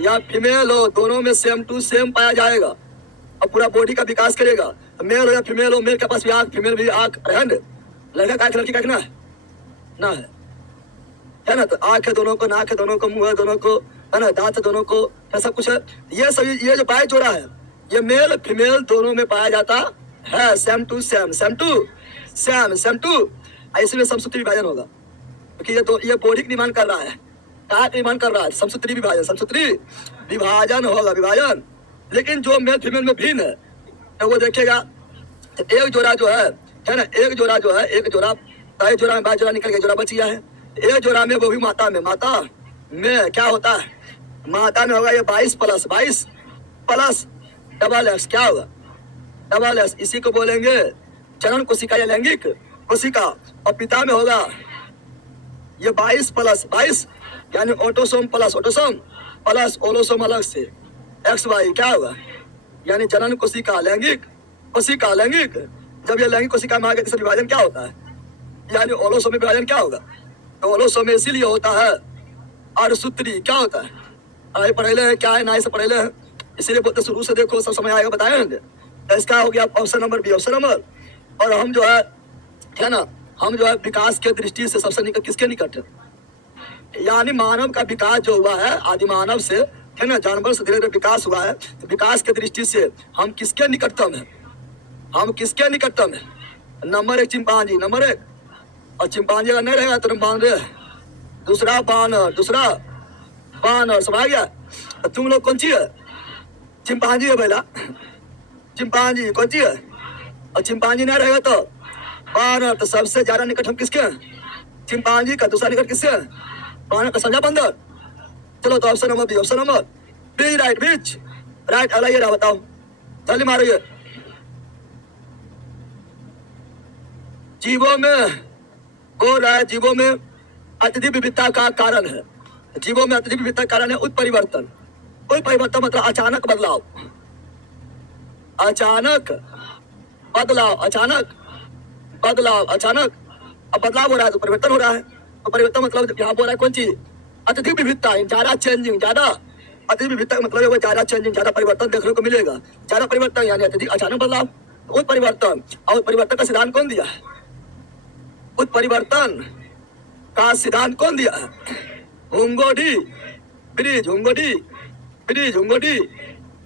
या फीमेल हो दोनों में सेम टू सेम पाया जाएगा और पूरा बॉडी का विकास करेगा। तो मेल हो या फीमेल हो, मेल के पास भी आंख, फीमेल भी आंख, हैंड, लड़का का आंख, लड़की का आंख ना है ना। तो आंख है दोनों को, नाक है दोनों को, मुंह है दोनों को, है ना, दांत है दोनों को, है सब कुछ है। ये सभी ये जो बाई जोड़ा है ये मेल फीमेल दोनों में पाया जाता है, same to same, same to same, same to. ऐसे में समसूत्री विभाजन होगा क्योंकि ये बॉडी निर्माण कर रहा है, कहा निर्माण कर रहा है, समसूत्री विभाजन, समसूत्री विभाजन होगा, विभाजन। लेकिन जो मेल फीमेल में भिन्न है तो वो देखेगा। तो एक जोड़ा जो है ना, एक जोड़ा जो है, एक जोड़ा ताई जोड़ा में बाई जोड़ा निकल गया, जोड़ा बच गया है। एक जोड़ा में वो भी माता में क्या होता है, माता में होगा ये 22 प्लस डबल एक्स, क्या होगा डबल एक्स, इसी को बोलेंगे जनन कोशिका या लैंगिक कोशिका। और पिता में होगा ये 22 प्लस 22 यानी ऑटोसोम प्लस ऑटोसोम प्लस ओलोसोम अलग से एक्स वाई, क्या होगा यानी जनन कोशिका लैंगिक कोशिका, लैंगिक। जब ये लैंगिक कोशिका में आ गया तो विभाजन क्या होता है, यानी ओलोसोम में विभाजन क्या होगा, तो ओलोसोम में इसीलिए होता है अर्धसूत्री, क्या होता है, आए पढ़ेले हैं क्या है ना, ऐसे पढ़ेले हैं इसीलिए बोलते शुरू से देखो सब समय आएगा बताएंगे। तो इसका हो गया option number B, option number. और हम जो है ना, हम जो है विकास के दृष्टि से सबसे निकट किसके निकट है, यानी मानव का विकास जो हुआ है आदि मानव से, है ना, जानवर से धीरे धीरे विकास हुआ है। तो विकास के दृष्टि से हम किसके निकटतम है, हम किसके निकटतम है, नंबर 1 चिंपांजी, नंबर 1। और चिंपांजी अगर नहीं रहेगा तो मान रहे दूसरा बानर, दूसरा बानर, समझ गया। तो तुम लोग कौन सी है, चिंपांजी है पहला, चिंपांजी कौन सी है, और चिंपांजी नहीं रहेगा तो बानर। तो सबसे ज्यादा निकट हम किसके हैं, चिंपांजी का। दूसरा निकट किससे है, बानर का। समझा बंदर। चलो तो option number B, option number B right, बीच राइट। अला ये रहा, बताओ जल्दी मारो। ये जीवों में हो रहा है, जीवों में अत्यधिक विविधता का कारण है, जीवों में अत्यधिक विविधता का कारण है उत्परिवर्तन। उत्परिवर्तन मतलब अचानक बदलाव, अचानक बदलाव, अचानक बदलाव, अचानक। अब बदलाव हो रहा है तो परिवर्तन हो रहा है। तो परिवर्तन मतलब यहाँ बोल रहा है कौन चीज, अत्यधिक विविधता, ज्यादा चेंजिंग, ज्यादा अत्यधिक विविधता का मतलब है ज्यादा चेंजिंग, ज्यादा परिवर्तन देखने को मिलेगा। ज्यादा परिवर्तन यानी अत्यधिक अचानक बदलाव, उत्परिवर्तन। और परिवर्तन का सिद्धांत कौन दिया है, उत्परिवर्तन का सिद्धांत कौन दिया है, हुंगोडी ब्रिज, हुंगोडी ब्रिज, हुंगोडी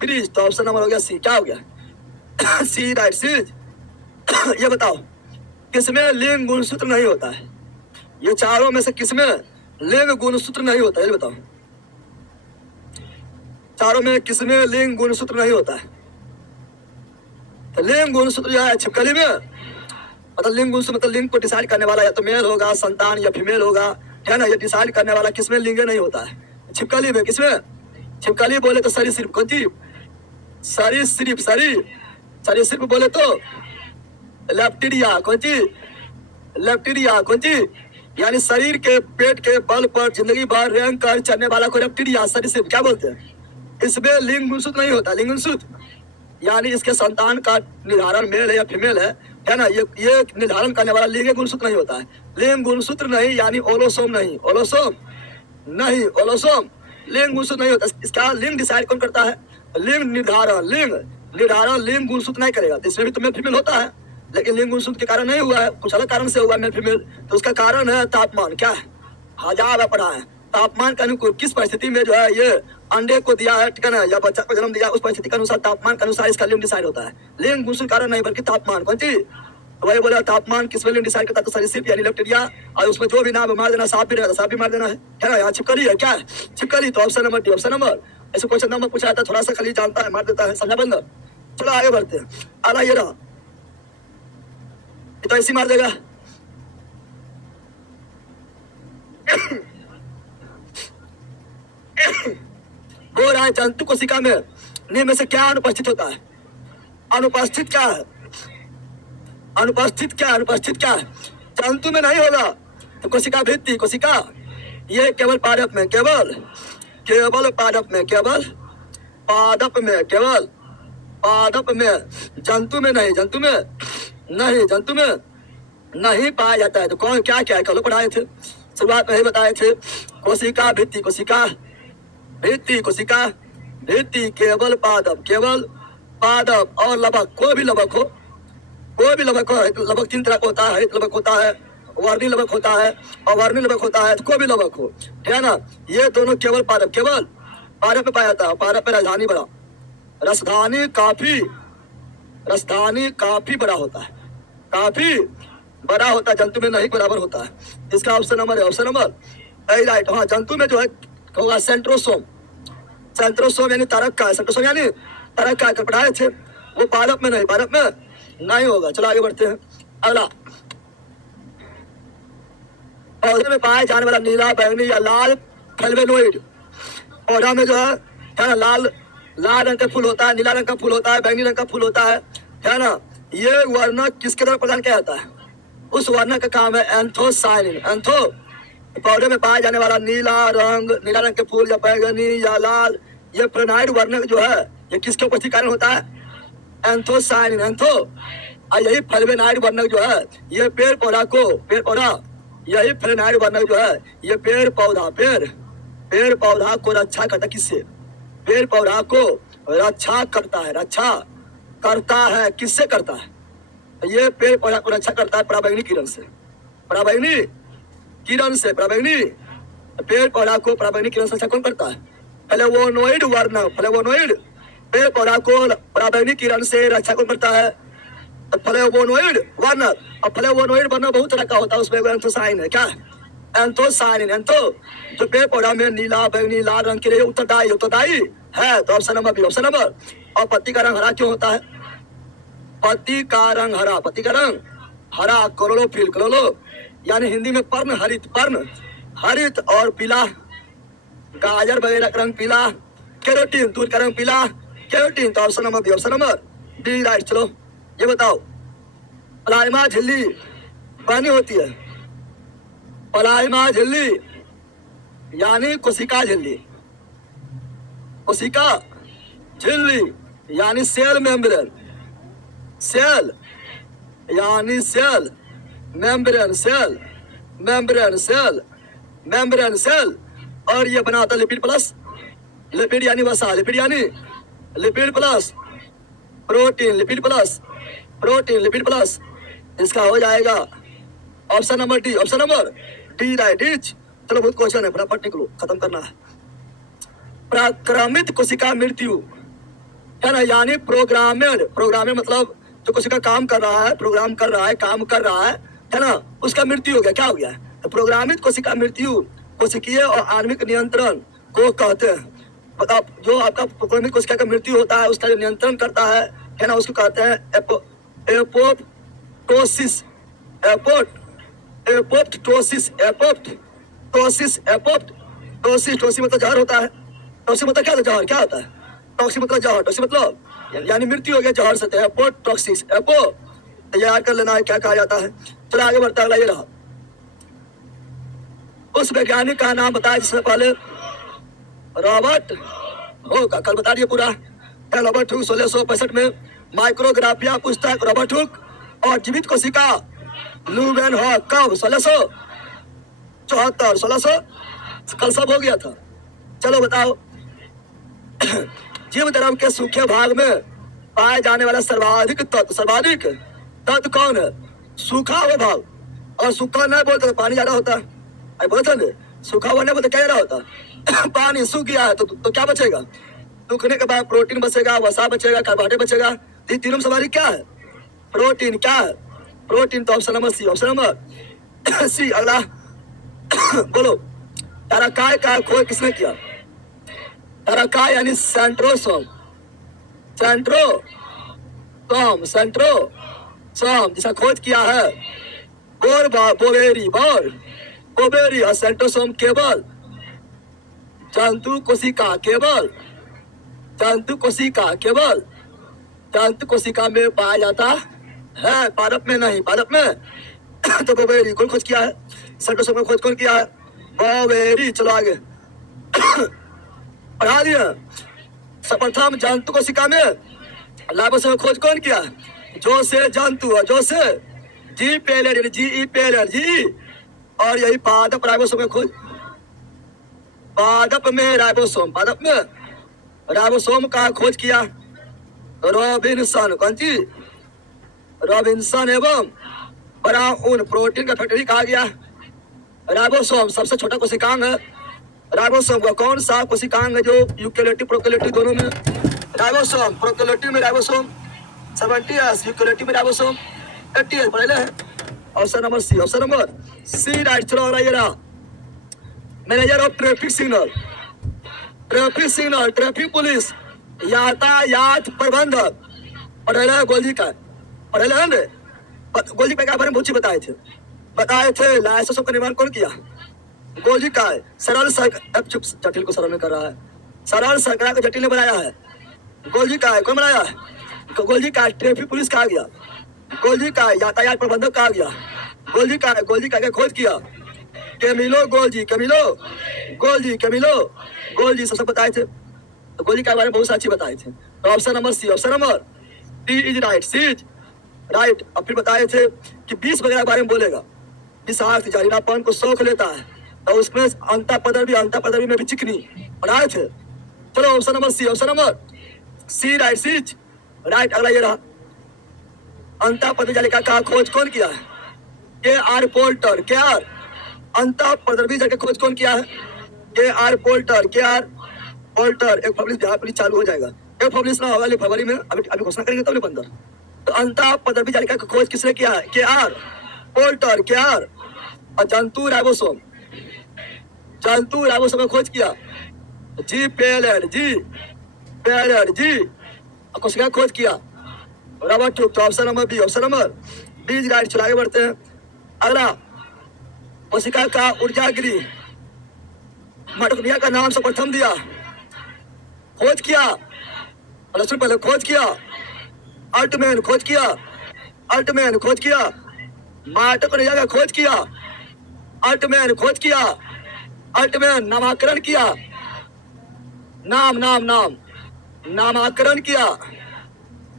ब्रिज। तो ऑप्शन नंबर हो गया सी, क्या हो गया सी राइट, सीज। ये बताओ किसमें लिंग गुणसूत्र नहीं होता है, ये चारों में से किसमें लिंग गुणसूत्र नहीं होता है, ये बताओ चारों में किसमें लिंग गुणसूत्र नहीं होता है। तो लिंग गुणसूत्र जो है छिपकली में, मतलब लिंग गुणसूत्र मतलब लिंग को डिसाइड करने वाला या तो मेल होगा संतान या फीमेल होगा, है ना, ये डिसाइड करने वाला किसमें लिंग नहीं होता है, छिपकली में। किसमें, छिपकली बोले तो सरीसृप, कौन सी सरीसृप, सरीसृप बोले तो लेप्टिडिया, कौन सी लेप्टिडिया, कौन सी यानी शरीर के पेट के बल पर जिंदगी भर रेंग कर चलने वाला को लेप्टिडिया सरीसृप क्या बोलते हैं। इसमें लिंग गुणसूत्र नहीं होता, लिंग गुणसूत्र यानी इसके संतान का निर्धारण मेल है या फीमेल है ना, ये निर्धारण करने वाला लिंग गुणसूत्र नहीं होता है। लिंग गुणसूत्र नहीं यानी ओलोसोम नहीं, ओलोसोम नहीं, ओलोसोम लिंग गुणसूत्र नहीं होता। इसका लिंग डिसाइड कौन करता है, लिंग निर्धारण, लिंग निर्धारण लिंग गुणसूत्र नहीं करेगा। तो इसमें भी तो मेल फीमेल होता है, लेकिन लिंग गुणसूत्र के कारण नहीं हुआ है, कुछ अलग कारण से हुआ मेल फीमेल। तो उसका कारण है तापमान, क्या है, हजार पढ़ा है, तापमान के अनुकूल किस परिस्थिति में जो है ये अंडे को दिया है, ठीक है ना, या बच्चा को जन्म दिया, उस परिस्थिति के अनुसार तापमान के अनुसार इसका लिंग डिसाइड होता है। लिंग गुणसूत्र कारण नहीं बल्कि तापमान, कौन सी तो वही बोला तापमान किस में लिंग डिसाइड करता है, तो सरीसृप यानी लेप्टिडिया। और उसमें जो भी नाम मार देना, सांप भी रहेगा सांप भी मार देना है ना। यहाँ छिपकली है, क्या है छिपकली। तो option number D, option number. ऐसे क्वेश्चन नंबर पूछा जाता है, थोड़ा सा खाली जानता है मार देता है, समझा बंदर। चलो आगे बढ़ते हैं। आला ये रहा, तो ऐसी मार देगा हो रहा है जंतु कोशिका में निम्न में से क्या अनुपस्थित होता है, अनुपस्थित क्या है, अनुपस्थित क्या है, अनुपस्थित क्या है, जंतु में नहीं होगा तो कोशिका भित्ति, कोशिका ये केवल पादप में, केवल केवल पादप में, केवल पादप में, केवल पादप में, जंतु में नहीं, जंतु में नहीं, जंतु में नहीं पाया जाता है। तो कौन क्या क्या है, कल पढ़ाए थे, शुरुआत में ही बताए थे। कोशिका भित्ति, कोशिका भित्ति, कोशिका भित्ति, केवल पादप, केवल पादप और लबक, कोई भी लबक हो, कोई भी लबक हो। लबक 3 तरह का होता है, लबक होता है, वर्णी लबक होता है और वर्णी लबक होता है। तो कोई भी लबक हो, ठीक है ना। ये दोनों केवल पादप, केवल पादप में पाया जाता है। पादप में राजधानी बड़ा, राजधानी काफी, राजधानी काफी बड़ा होता है, काफी बड़ा होता है, जंतु में नहीं बराबर होता है। इसका ऑप्शन नंबर है, ऑप्शन नंबर ए राइट। हाँ, जंतु में जो है होगा सेंट्रोसोम, सेंट्रोसोम यानी तारक का, सेंट्रोसोम यानी तारक का पढ़ाए थे। वो पादप में नहीं, पादप में नहीं होगा। चलो आगे बढ़ते हैं। अगला, पौधे में पाए जाने वाला नीला, बैंगनी या लाल फ्लेवोनोइड। पौधा में जो है ना, लाल रंग का फूल होता है, नीला रंग का फूल होता है, बैंगनी रंग का फूल होता है ना। ये वर्णक किसके द्वारा प्रदान किया जाता है? उस वर्णक का काम है एंथोसायनिन। एंथो, पौधे में पाए जाने वाला नीला रंग के फूल या बैंगनी या लाल, ये फ्लेवोनोइड वर्णक जो है ये किसके उपस्थिति कारण होता है? एंथोसायनिन, एंथो। और यही फ्लेवोनोइड वर्णक जो है ये पेड़ पौधा को, पेड़ पौधा, यही फ्लेवोनोइड वर्णक जो है ये पेड़ पौधा को रक्षा करता है। किससे? पेड़ पौधा को रक्षा करता है, रक्षा करता है। किससे करता है? ये पेड़ पौधा को रक्षा करता है पराबैंगनी किरण से, पराबैंगनी किरण से, पराबैंगनी, पेड़ पौधा को पराबैंगनी किरण से रक्षा कौन करता है? फ्लेवोनोइड वर्णक, फ्लेवोनोइड पेड़ पौधा को पराबैंगनी किरण से रक्षा कौन करता है? फ्लेवोनोइड वर्णक। और फ्लेवोनोइड वर्णक बहुत तरह का होता है, उसमें एंथोसायनिन है। क्या है? एंथोसायनिन। एंथो जो पेड़ पौधा में नीला, बैंगनी, लाल रंग के लिए उत्तरदायी है। तो option number B, option number. और पत्ती का रंग हरा क्यों होता है? पत्ती का रंग हरा, पत्ती का रंग हरा, क्लोरोफिल, क्लोरो यानी हिंदी में पर्ण हरित, पर्ण हरित और पीला, गाजर वगैरह का रंग पीला, कैरोटीन, दूध का रंग पीला, कैरोटीन। तो option number B, option number D right. चलो ये बताओ, प्लाज्मा झिल्ली बनी होती है, प्लाज्मा झिल्ली यानी कोशिका झिल्ली, कोशिका झिल्ली यानी सेल मेम्ब्रेन, सेल यानी cell membrane, cell membrane, cell membrane, cell. और ये बना होता है लिपिड प्लस, लिपिड यानी वसा, लिपिड यानी lipid plus protein, lipid plus protein, lipid plus. इसका हो जाएगा option number D, option number D right is. चलो बहुत क्वेश्चन है, फटाफट निकलो, खत्म करना है। प्राक्रमित कोशिका मृत्यु है ना, यानी प्रोग्रामेड, प्रोग्रामेड मतलब जो कोशिका काम कर रहा है, प्रोग्राम कर रहा है, काम कर रहा है ना, उसका मृत्यु हो गया। क्या हो गया? तो प्रोग्रामित कोशिका मृत्यु कोशिकीय और आणविक नियंत्रण को कहते हैं। बताओ, जो आपका प्रोग्रामित कोशिका का मृत्यु होता है उसका जो नियंत्रण करता है ना, उसको कहते हैं एपोप्टोसिस, एपोप्टोसिस, एपोप्टोसिस, एपोप्टोसिस। टोसी मतलब जहर होता है, टोसी मतलब क्या होता है? जहर। क्या होता है? टॉक्सी मतलब जहर, टॉक्सी मतलब यानी मृत्यु हो गया जहर से। एपोटॉक्सिस, एपो तैयार कर लेना है क्या कहा जाता है। चलो आगे बढ़ता है। अगला ये रहा, उस वैज्ञानिक का नाम बताया जिसने पहले रॉबर्ट हुक, कल बता दिए पूरा। रॉबर्ट हुक 1665 में माइक्रोग्राफिया पुस्तक रॉबर्ट हुक और जीवित कोशिका लुवेन हॉक कब? 1674, 1600 कल सब हो गया था। चलो बताओ, जीव द्रव के सूखे भाग में पाए जाने वाला सर्वाधिक तत्व कौन है? सूखा हुआ भाग। और सूखा नहीं बोलते तो पानी ज्यादा होता है, बोलते ना, सूखा हुआ नहीं बोलते क्या ज्यादा होता? पानी सूख गया है तो क्या बचेगा? सूखने के बाद प्रोटीन बचेगा, वसा बचेगा, कार्बोहाइड्रेट बचेगा। ये तीनों में सवारी क्या है? प्रोटीन। क्या है? प्रोटीन। तो option number C, option number C. अगला बोलो, ताराकाय का खोज किसने किया? ताराकाय यानी सेंट्रोसोम, सेंट्रोसोम, सेंट्रोसोम जिसका खोज किया है बोवेरी और सेंट्रोसोम केवल जंतु कोशिका, केवल जंतु कोशिका, केवल जंतु कोशिका में पाया जाता है, पादप में नहीं, पादप में। तो बोवेरी कौन खोज किया है? सेंट्रोसोम का खोज कौन किया है? बोवेरी। चलो आगे पढ़ा दिया। सर्वप्रथम जंतु कोशिका में लाइसोसोम खोज कौन किया? जो से जंतु, जो से जी पेलेड जी ई पेलेड जी। और यही पादप राइबोसोम में खोज, पादप में राइबोसोम, पादप में राइबोसोम का खोज किया रॉबिन्सन। कौन सी? रॉबिन्सन। एवं ब्राउन प्रोटीन का फैक्ट्री कहा गया राइबोसोम सबसे छोटा कोशिकांग है। राइबोसोम का कौन सा कोशिकांग है जो यूकेरियोटिक प्रोकैरियोटिक दोनों में? राइबोसोम प्रोकैरियोटिक में राइबोसोम 70s, यूकेरियोटिक में राइबोसोम 80s। पहले है option number C, option number C right. चलो अगला ये रहा manager of traffic signal, traffic signal, traffic police, यातायात प्रबंधक। पढ़े गोल्जी का पढ़े गोल्जी पे क्या बारे में बहुत बताए थे लाइसेंसों का निर्माण कौन किया? गोल्जी का है। सरल सरकार, चुप, जटिल को सरल में कर रहा है। सरल सरकार को जटिल ने बनाया है। गोल्जी का है। कौन बनाया है? गोल्जी का ट्रैफिक पुलिस कहा गया, गोल्जी का यातायात प्रबंधक कहा गया, गोल्जी का खोज किया Camillo Golgi, Camillo Golgi, Camillo Golgi सब बताए थे। तो गोल्जी के बारे में बहुत सारी बताए थे। तो option number C, option number D is right, C is right. अब फिर बताए थे कि 20 वगैरह के बारे में बोलेगा। विषाक्त जहरीलापन को सोख लेता है तो उसमें अंतःपदवी में भी चिकनी बनाए थे। चलो option number C, option number C right, C is right. अगला ये रहा अंतःपदवी जालिका का खोज कौन किया है? के आर पोल्टर, के आर अंतःपदवी जालिका खोज कौन किया है? के आर पोल्टर, के आर पोल्टर। एक पब्लिश बिहार पुलिस चालू हो जाएगा, एक पब्लिश ना होगा फरवरी में, अभी घोषणा करेंगे तब तो 15। तो अंतःपदवी जालिका का खोज किसने किया है? के आर पोल्टर, के आर। और जंतु राइबोसोम, जंतु राइबोसोम का खोज किया जी पेलेड, जी पेलेड जी। कोशिका खोज किया रबर ट्यूब। तो option number B, option number B right. चला आगे बढ़ते हैं। अगला कोशिका का ऊर्जा गृह माइटोकॉन्ड्रिया का नाम से प्रथम दिया, खोज किया पहले खोज किया अल्टमैन, खोज किया अल्टमैन, खोज किया माइटोकॉन्ड्रिया का खोज किया अल्टमैन, खोज किया अल्टमैन। नामाकरण किया, नाम नाम नाम नामाकरण किया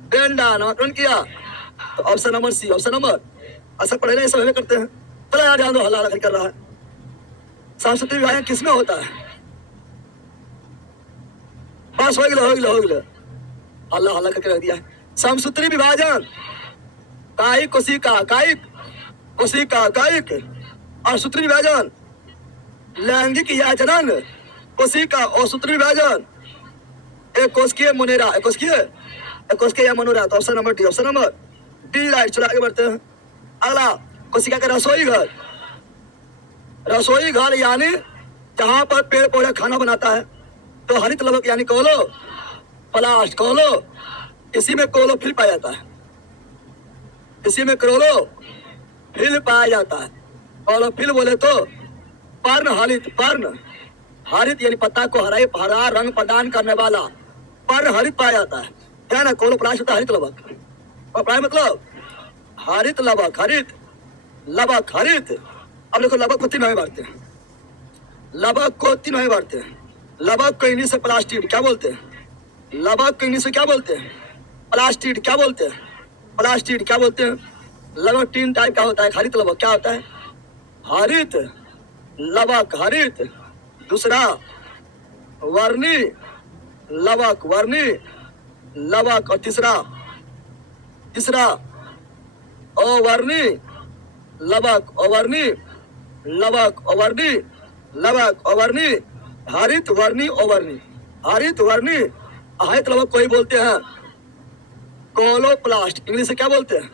बेंडा, नामाकरण किया। तो option number C, option number असर पढ़े नहीं सब करते हैं। चलो यार ध्यान दो, हल्ला हल्ला कर रहा है। सांस्कृतिक विभाजन किसमें होता है? बस हो गया हल्ला हल्ला करके रख दिया है। सांस्कृतिक विभाजन कायिक कोशिका, कायिक कोशिका, कायिक। और सूत्री विभाजन लैंगिक या जनन कोशिका और सूत्री विभाजन एक कोशिकीय मोनेरा, एक कोशिकीय या मनोरा। तो option number D, option number D right. चलो आगे बढ़ते हैं। अगला कोशिका का रसोई घर, रसोई घर यानी जहां पर पेड़ पौधे खाना बनाता है। तो हरित लवक यानी कोलो प्लास्ट, कोलो, इसी में क्लोरोफिल पाया जाता है, इसी में क्लोरोफिल पाया जाता है। क्लोरोफिल बोले तो पर्ण हरित, पर्ण हरित यानी पत्ता को हरा रंग प्रदान करने वाला पर्ण हरित पाया जाता है। क्या ना क्लोरोप्लास्ट होता है हरित लवक, और प्राय मतलब हरित लवक, हरित लवक, हरित। अब देखो लवक को 3 भाग में बांटते हैं, लवक को 3 भाग में बांटते हैं। लवक को इंग्लिश से प्लास्टिड क्या बोलते हैं? लवक को इंग्लिश से क्या बोलते हैं? प्लास्टिड क्या बोलते हैं? प्लास्टिड क्या बोलते हैं? लवक 3 टाइप का होता है। हरित लवक क्या होता है? हरित लवक, हरित। दूसरा वर्णी लवक, वर्णी लवक। और तीसरा अवर्णी लवक, अवर्णी लवक, अवर्णी लवक, अवर्णी। हरित वर्णी अवर्णी, हरित वर्णी। हरित लवक को ही बोलते हैं कोलोप्लास्ट, इंग्लिश से क्या बोलते हैं?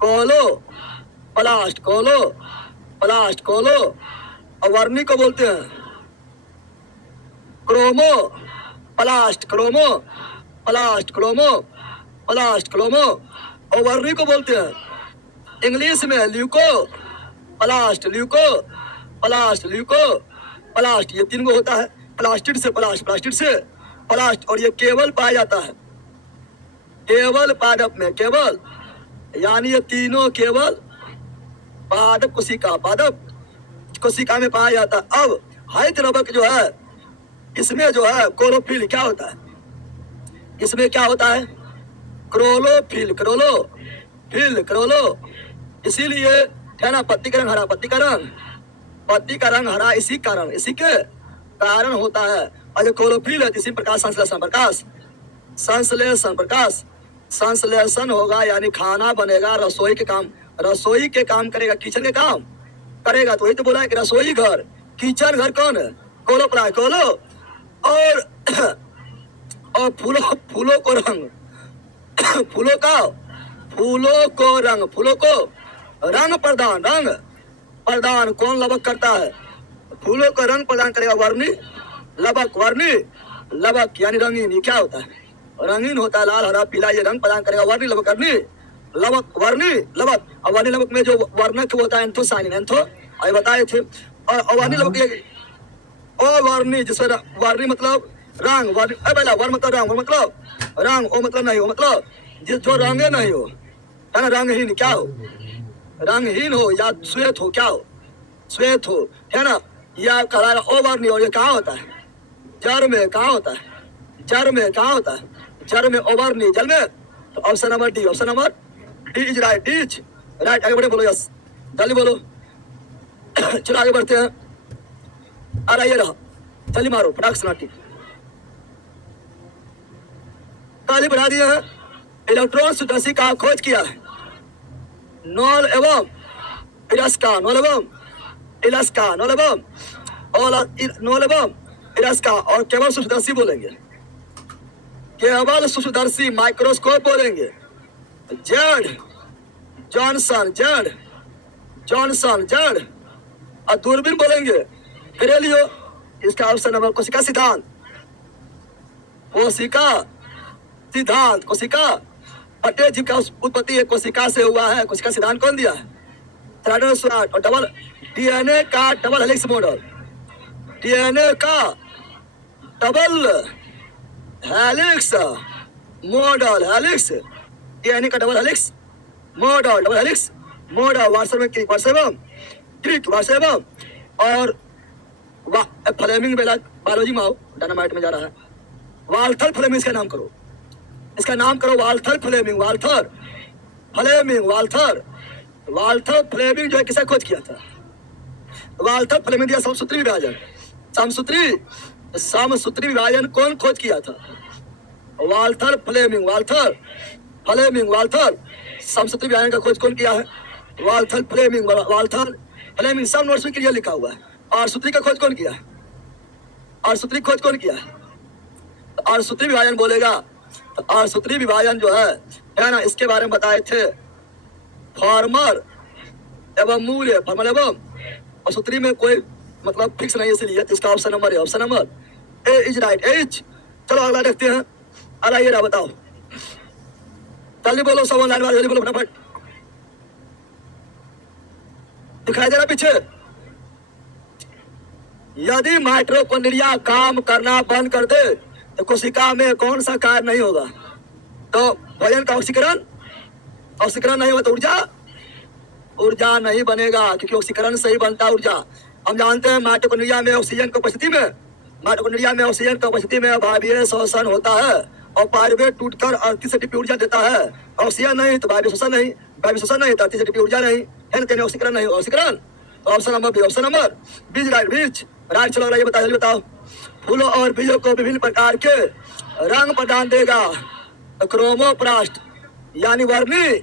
कोलो प्लास्ट, कोलो प्लास्ट, कोलो। अवर्णी को बोलते हैं क्रोमो प्लास्ट, क्रोमो प्लास्ट, क्रोमो प्लास्ट, क्रोमो। अवर्णी को बोलते हैं इंग्लिश में ल्यूको प्लास्ट, ल्यूको प्लास्ट, ल्यूको प्लास्ट। ये 3 को होता है प्लास्टिड से प्लास्ट, प्लास्टिड से प्लास्ट। और ये केवल पाया जाता है केवल पादप में, केवल यानी ये तीनों केवल पादप कोशिका, पादप कोशिका में पाया जाता है। अब हरित लवक जो है इसमें जो है क्लोरोफिल क्या होता है? इसमें क्या होता है? क्लोरोफिल, क्लोरोफिल, क्लोरो इसीलिए है ना, पत्ती का रंग हरा, पत्ती का रंग हरा इसी के कारण होता है। और जो क्लोरोफिल है इसी प्रकार संश्लेषण होगा, यानी खाना बनेगा, रसोई के काम करेगा, किचन के काम करेगा। तो वही तो बोला है कि रसोई घर, किचन घर कौन है? कोलो पड़ा है, कोलो। और और फूलों को रंग फूलों को रंग प्रदान कौन लबक करता है? फूलों को रंग प्रदान करेगा वर्णी लबक यानी रंगीन। ये क्या होता है? रंगीन होता है, लाल हरा पीला, ये रंग प्रदान करेगा वर्णी लबक वर्णी लबक। और वर्णी लबक में जो वर्णक होता है एंथोसायनिन, एंथो बताए थे। और वर्णी लबक और वर्णी, जिससे वर्णी मतलब रंग, वर मतलब रंग, ओ मतलब नहीं हो, मतलब जो रंगे नहीं हो, है ना, रंगहीन क्या हो? रंगहीन हो या श्वेत हो, क्या हो? श्वेत हो, है ना, या करारा ओ वर्णी। और ये कहाँ होता है? जड़ में। कहाँ होता है? जड़ में। कहाँ होता है? जड़ में, ओ वर्णी, जल में। तो option number D is right. आगे बढ़े, बोलो यस, जल्दी बोलो। चलो आगे बढ़ते हैं। अरे ये रहा, जल्दी मारो, फटाक सनाटी। ताली बढ़ा दिए हैं। इलेक्ट्रॉन सुदर्शी का खोज किया है नॉल एवं इलास्का और केवल सूक्ष्मदर्शी बोलेंगे, केवल सूक्ष्मदर्शी, माइक्रोस्कोप बोलेंगे। जॉनसन और दूरबीन बोलेंगे। गैलीलियो। इसका ऑप्शन नंबर कोशिका सिद्धांत। प्रत्येक जीव का उत्पत्ति एक कोशिका से हुआ है। कोशिका सिद्धांत कौन दिया है? और डीएनए का डबल हेलिक्स मॉडल। डीएनए का डबल हेलिक्स मॉडल वार्सेबम और फ्लेमिंग बायोलॉजी में डायनामाइट में जा रहा है। वाल्थर फ्लेमिंग, इसका नाम करो वाल्थर फ्लेमिंग। वाल्थर फ्लेमिंग जो है किसने खोज किया था? वाल्थर फ्लेमिंग दिया समसूत्री विभाजन कौन खोज किया था? वाल्थर फ्लेमिंग समसूत्री विभाजन का खोज कौन किया है? वाल्थर फ्लेमिंग सब नोट्स में क्लियर लिखा हुआ है। और सूत्री का खोज कौन किया है? और सूत्री खोज कौन किया है? और सूत्री विभाजन बोलेगा तो और सूत्री विभाजन जो है ना, इसके बारे में बताए थे। फॉर्मर एवं मूल्य, फॉर्मल एवं और सूत्री में कोई मतलब फिक्स नहीं है, इसलिए इसका ऑप्शन नंबर है, option number A is right. चलो अगला देखते हैं। अरे ये रहा, बताओ, जल्दी बोलो, सब ऑनलाइन वाले जल्दी बोलो फटाफट। दिखाई दे रहा पीछे? यदि माइटोकॉन्ड्रिया काम करना बंद कर दे तो कोशिका में कौन सा कार्य नहीं होगा? तो भोजन का ऑक्सीकरण नहीं होगा तो ऊर्जा नहीं बनेगा, क्योंकि ऑक्सीकरण से ही बनता ऊर्जा। हम जानते हैं माइटोकॉन्ड्रिया में ऑक्सीजन की उपस्थिति में अभावीय श्वसन होता है और पायरुवेट टूटकर अर्थी से टिपी ऊर्जा देता है। ऑक्सीजन नहीं तो वायु शोषण नहीं तो अर्थी से टिपी ऊर्जा नहीं है ना, ऑक्सीकरण नहीं, ऑक्सीकरण। तो ऑप्शन नंबर बीज राइट। चलो ये बताओ, फूलों और बीजों को विभिन्न प्रकार के रंग प्रदान देगा। क्रोमोप्लास्ट यानी वर्णी,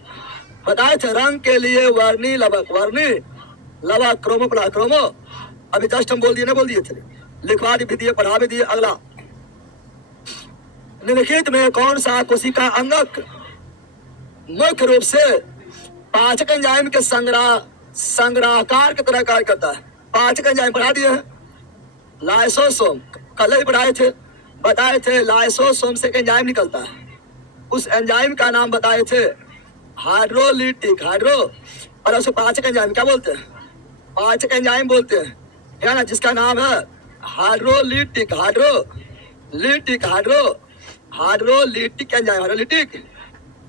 बताए थे रंग के लिए वर्णी लबक क्रोमो। अभी जस्ट हम बोल दिए थे, लिखवा भी दिए, पढ़ा भी दिए। अगला, निम्नलिखित में कौन सा कोशिका अंगक मुख्य रूप से पाचक एंजाइम के संग्राहकार की तरह कार्य करता है? पाचक एंजाइम पढ़ा दिए हैं। लाइसोसोम कल ही पढ़ाए थे, बताए थे लाइसोसोम से एंजाइम निकलता है। उस एंजाइम का नाम बताए थे हाइड्रोलिटिक। और उसे पाचक एंजाइम क्या बोलते हैं? पाचक एंजाइम बोलते हैं, है ना, जिसका नाम है हाइड्रोलिटिक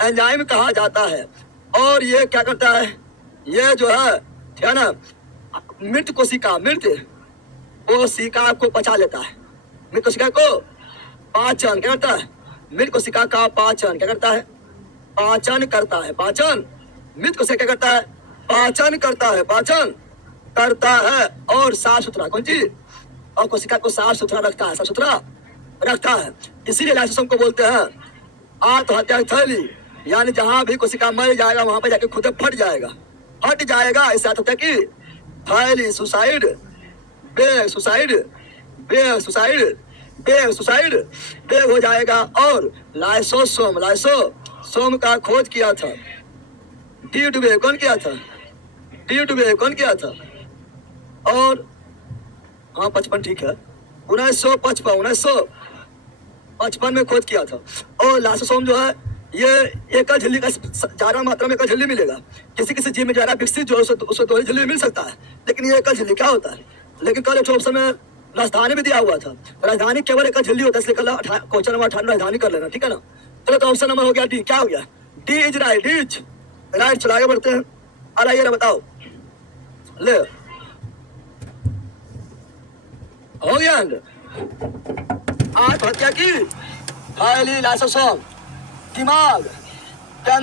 एंजाइम कहा जाता है। और ये क्या करता है? ये जो है ना, मृत कोशिका को पचा लेता है। मृत कोशिका को पाचन क्या करता है? मृत कोशिका का पाचन क्या करता है? पाचन। मृत कोशिका क्या करता है? पाचन करता है, पाचन करता है और साफ सुथरा कौन चीज, और कोशिका को साफ सुथरा रखता है, साफ सुथरा रखता है। इसीलिए लाइसोसोम को बोलते हैं आत्महत्या की थैली, यानी जहां भी कोशिका मर जाएगा वहां पर जाके खुद फट जाएगा, हट जाएगा। इस आत्महत्या की थैली, suicide, bag suicide, bag suicide, bag suicide, bag हो जाएगा। और लाइसोसोम, लाइसोसोम का खोज किया था डी डुबे, कौन किया था, डी डुबे कौन किया था, और हाँ 55 ठीक है, 1955 में खोज किया था। और लाइसोसोम जो है ये एकल झिल्ली का ज्यादा मात्रा में एकल झिल्ली मिलेगा, किसी किसी जीव में ज्यादा विकसित जो उसको दो झिल्ली मिल सकता है, लेकिन ये एकल झिल्ली क्या होता है। लेकिन कल एक ऑप्शन में राजधानी भी दिया हुआ था, राजधानी केवल एकल झिल्ली होता है, इसलिए कल क्वेश्चन नंबर 18 राजधानी कर लेना, ठीक है ना। चलो तो ऑप्शन नंबर हो गया डी, क्या हो गया, D is right, D is right. चलो आगे बढ़ते हैं, अब आइए ना बताओ, ले हो गया आत्महत्या की थैली, लाइसोसोम, दिमाग के अंदर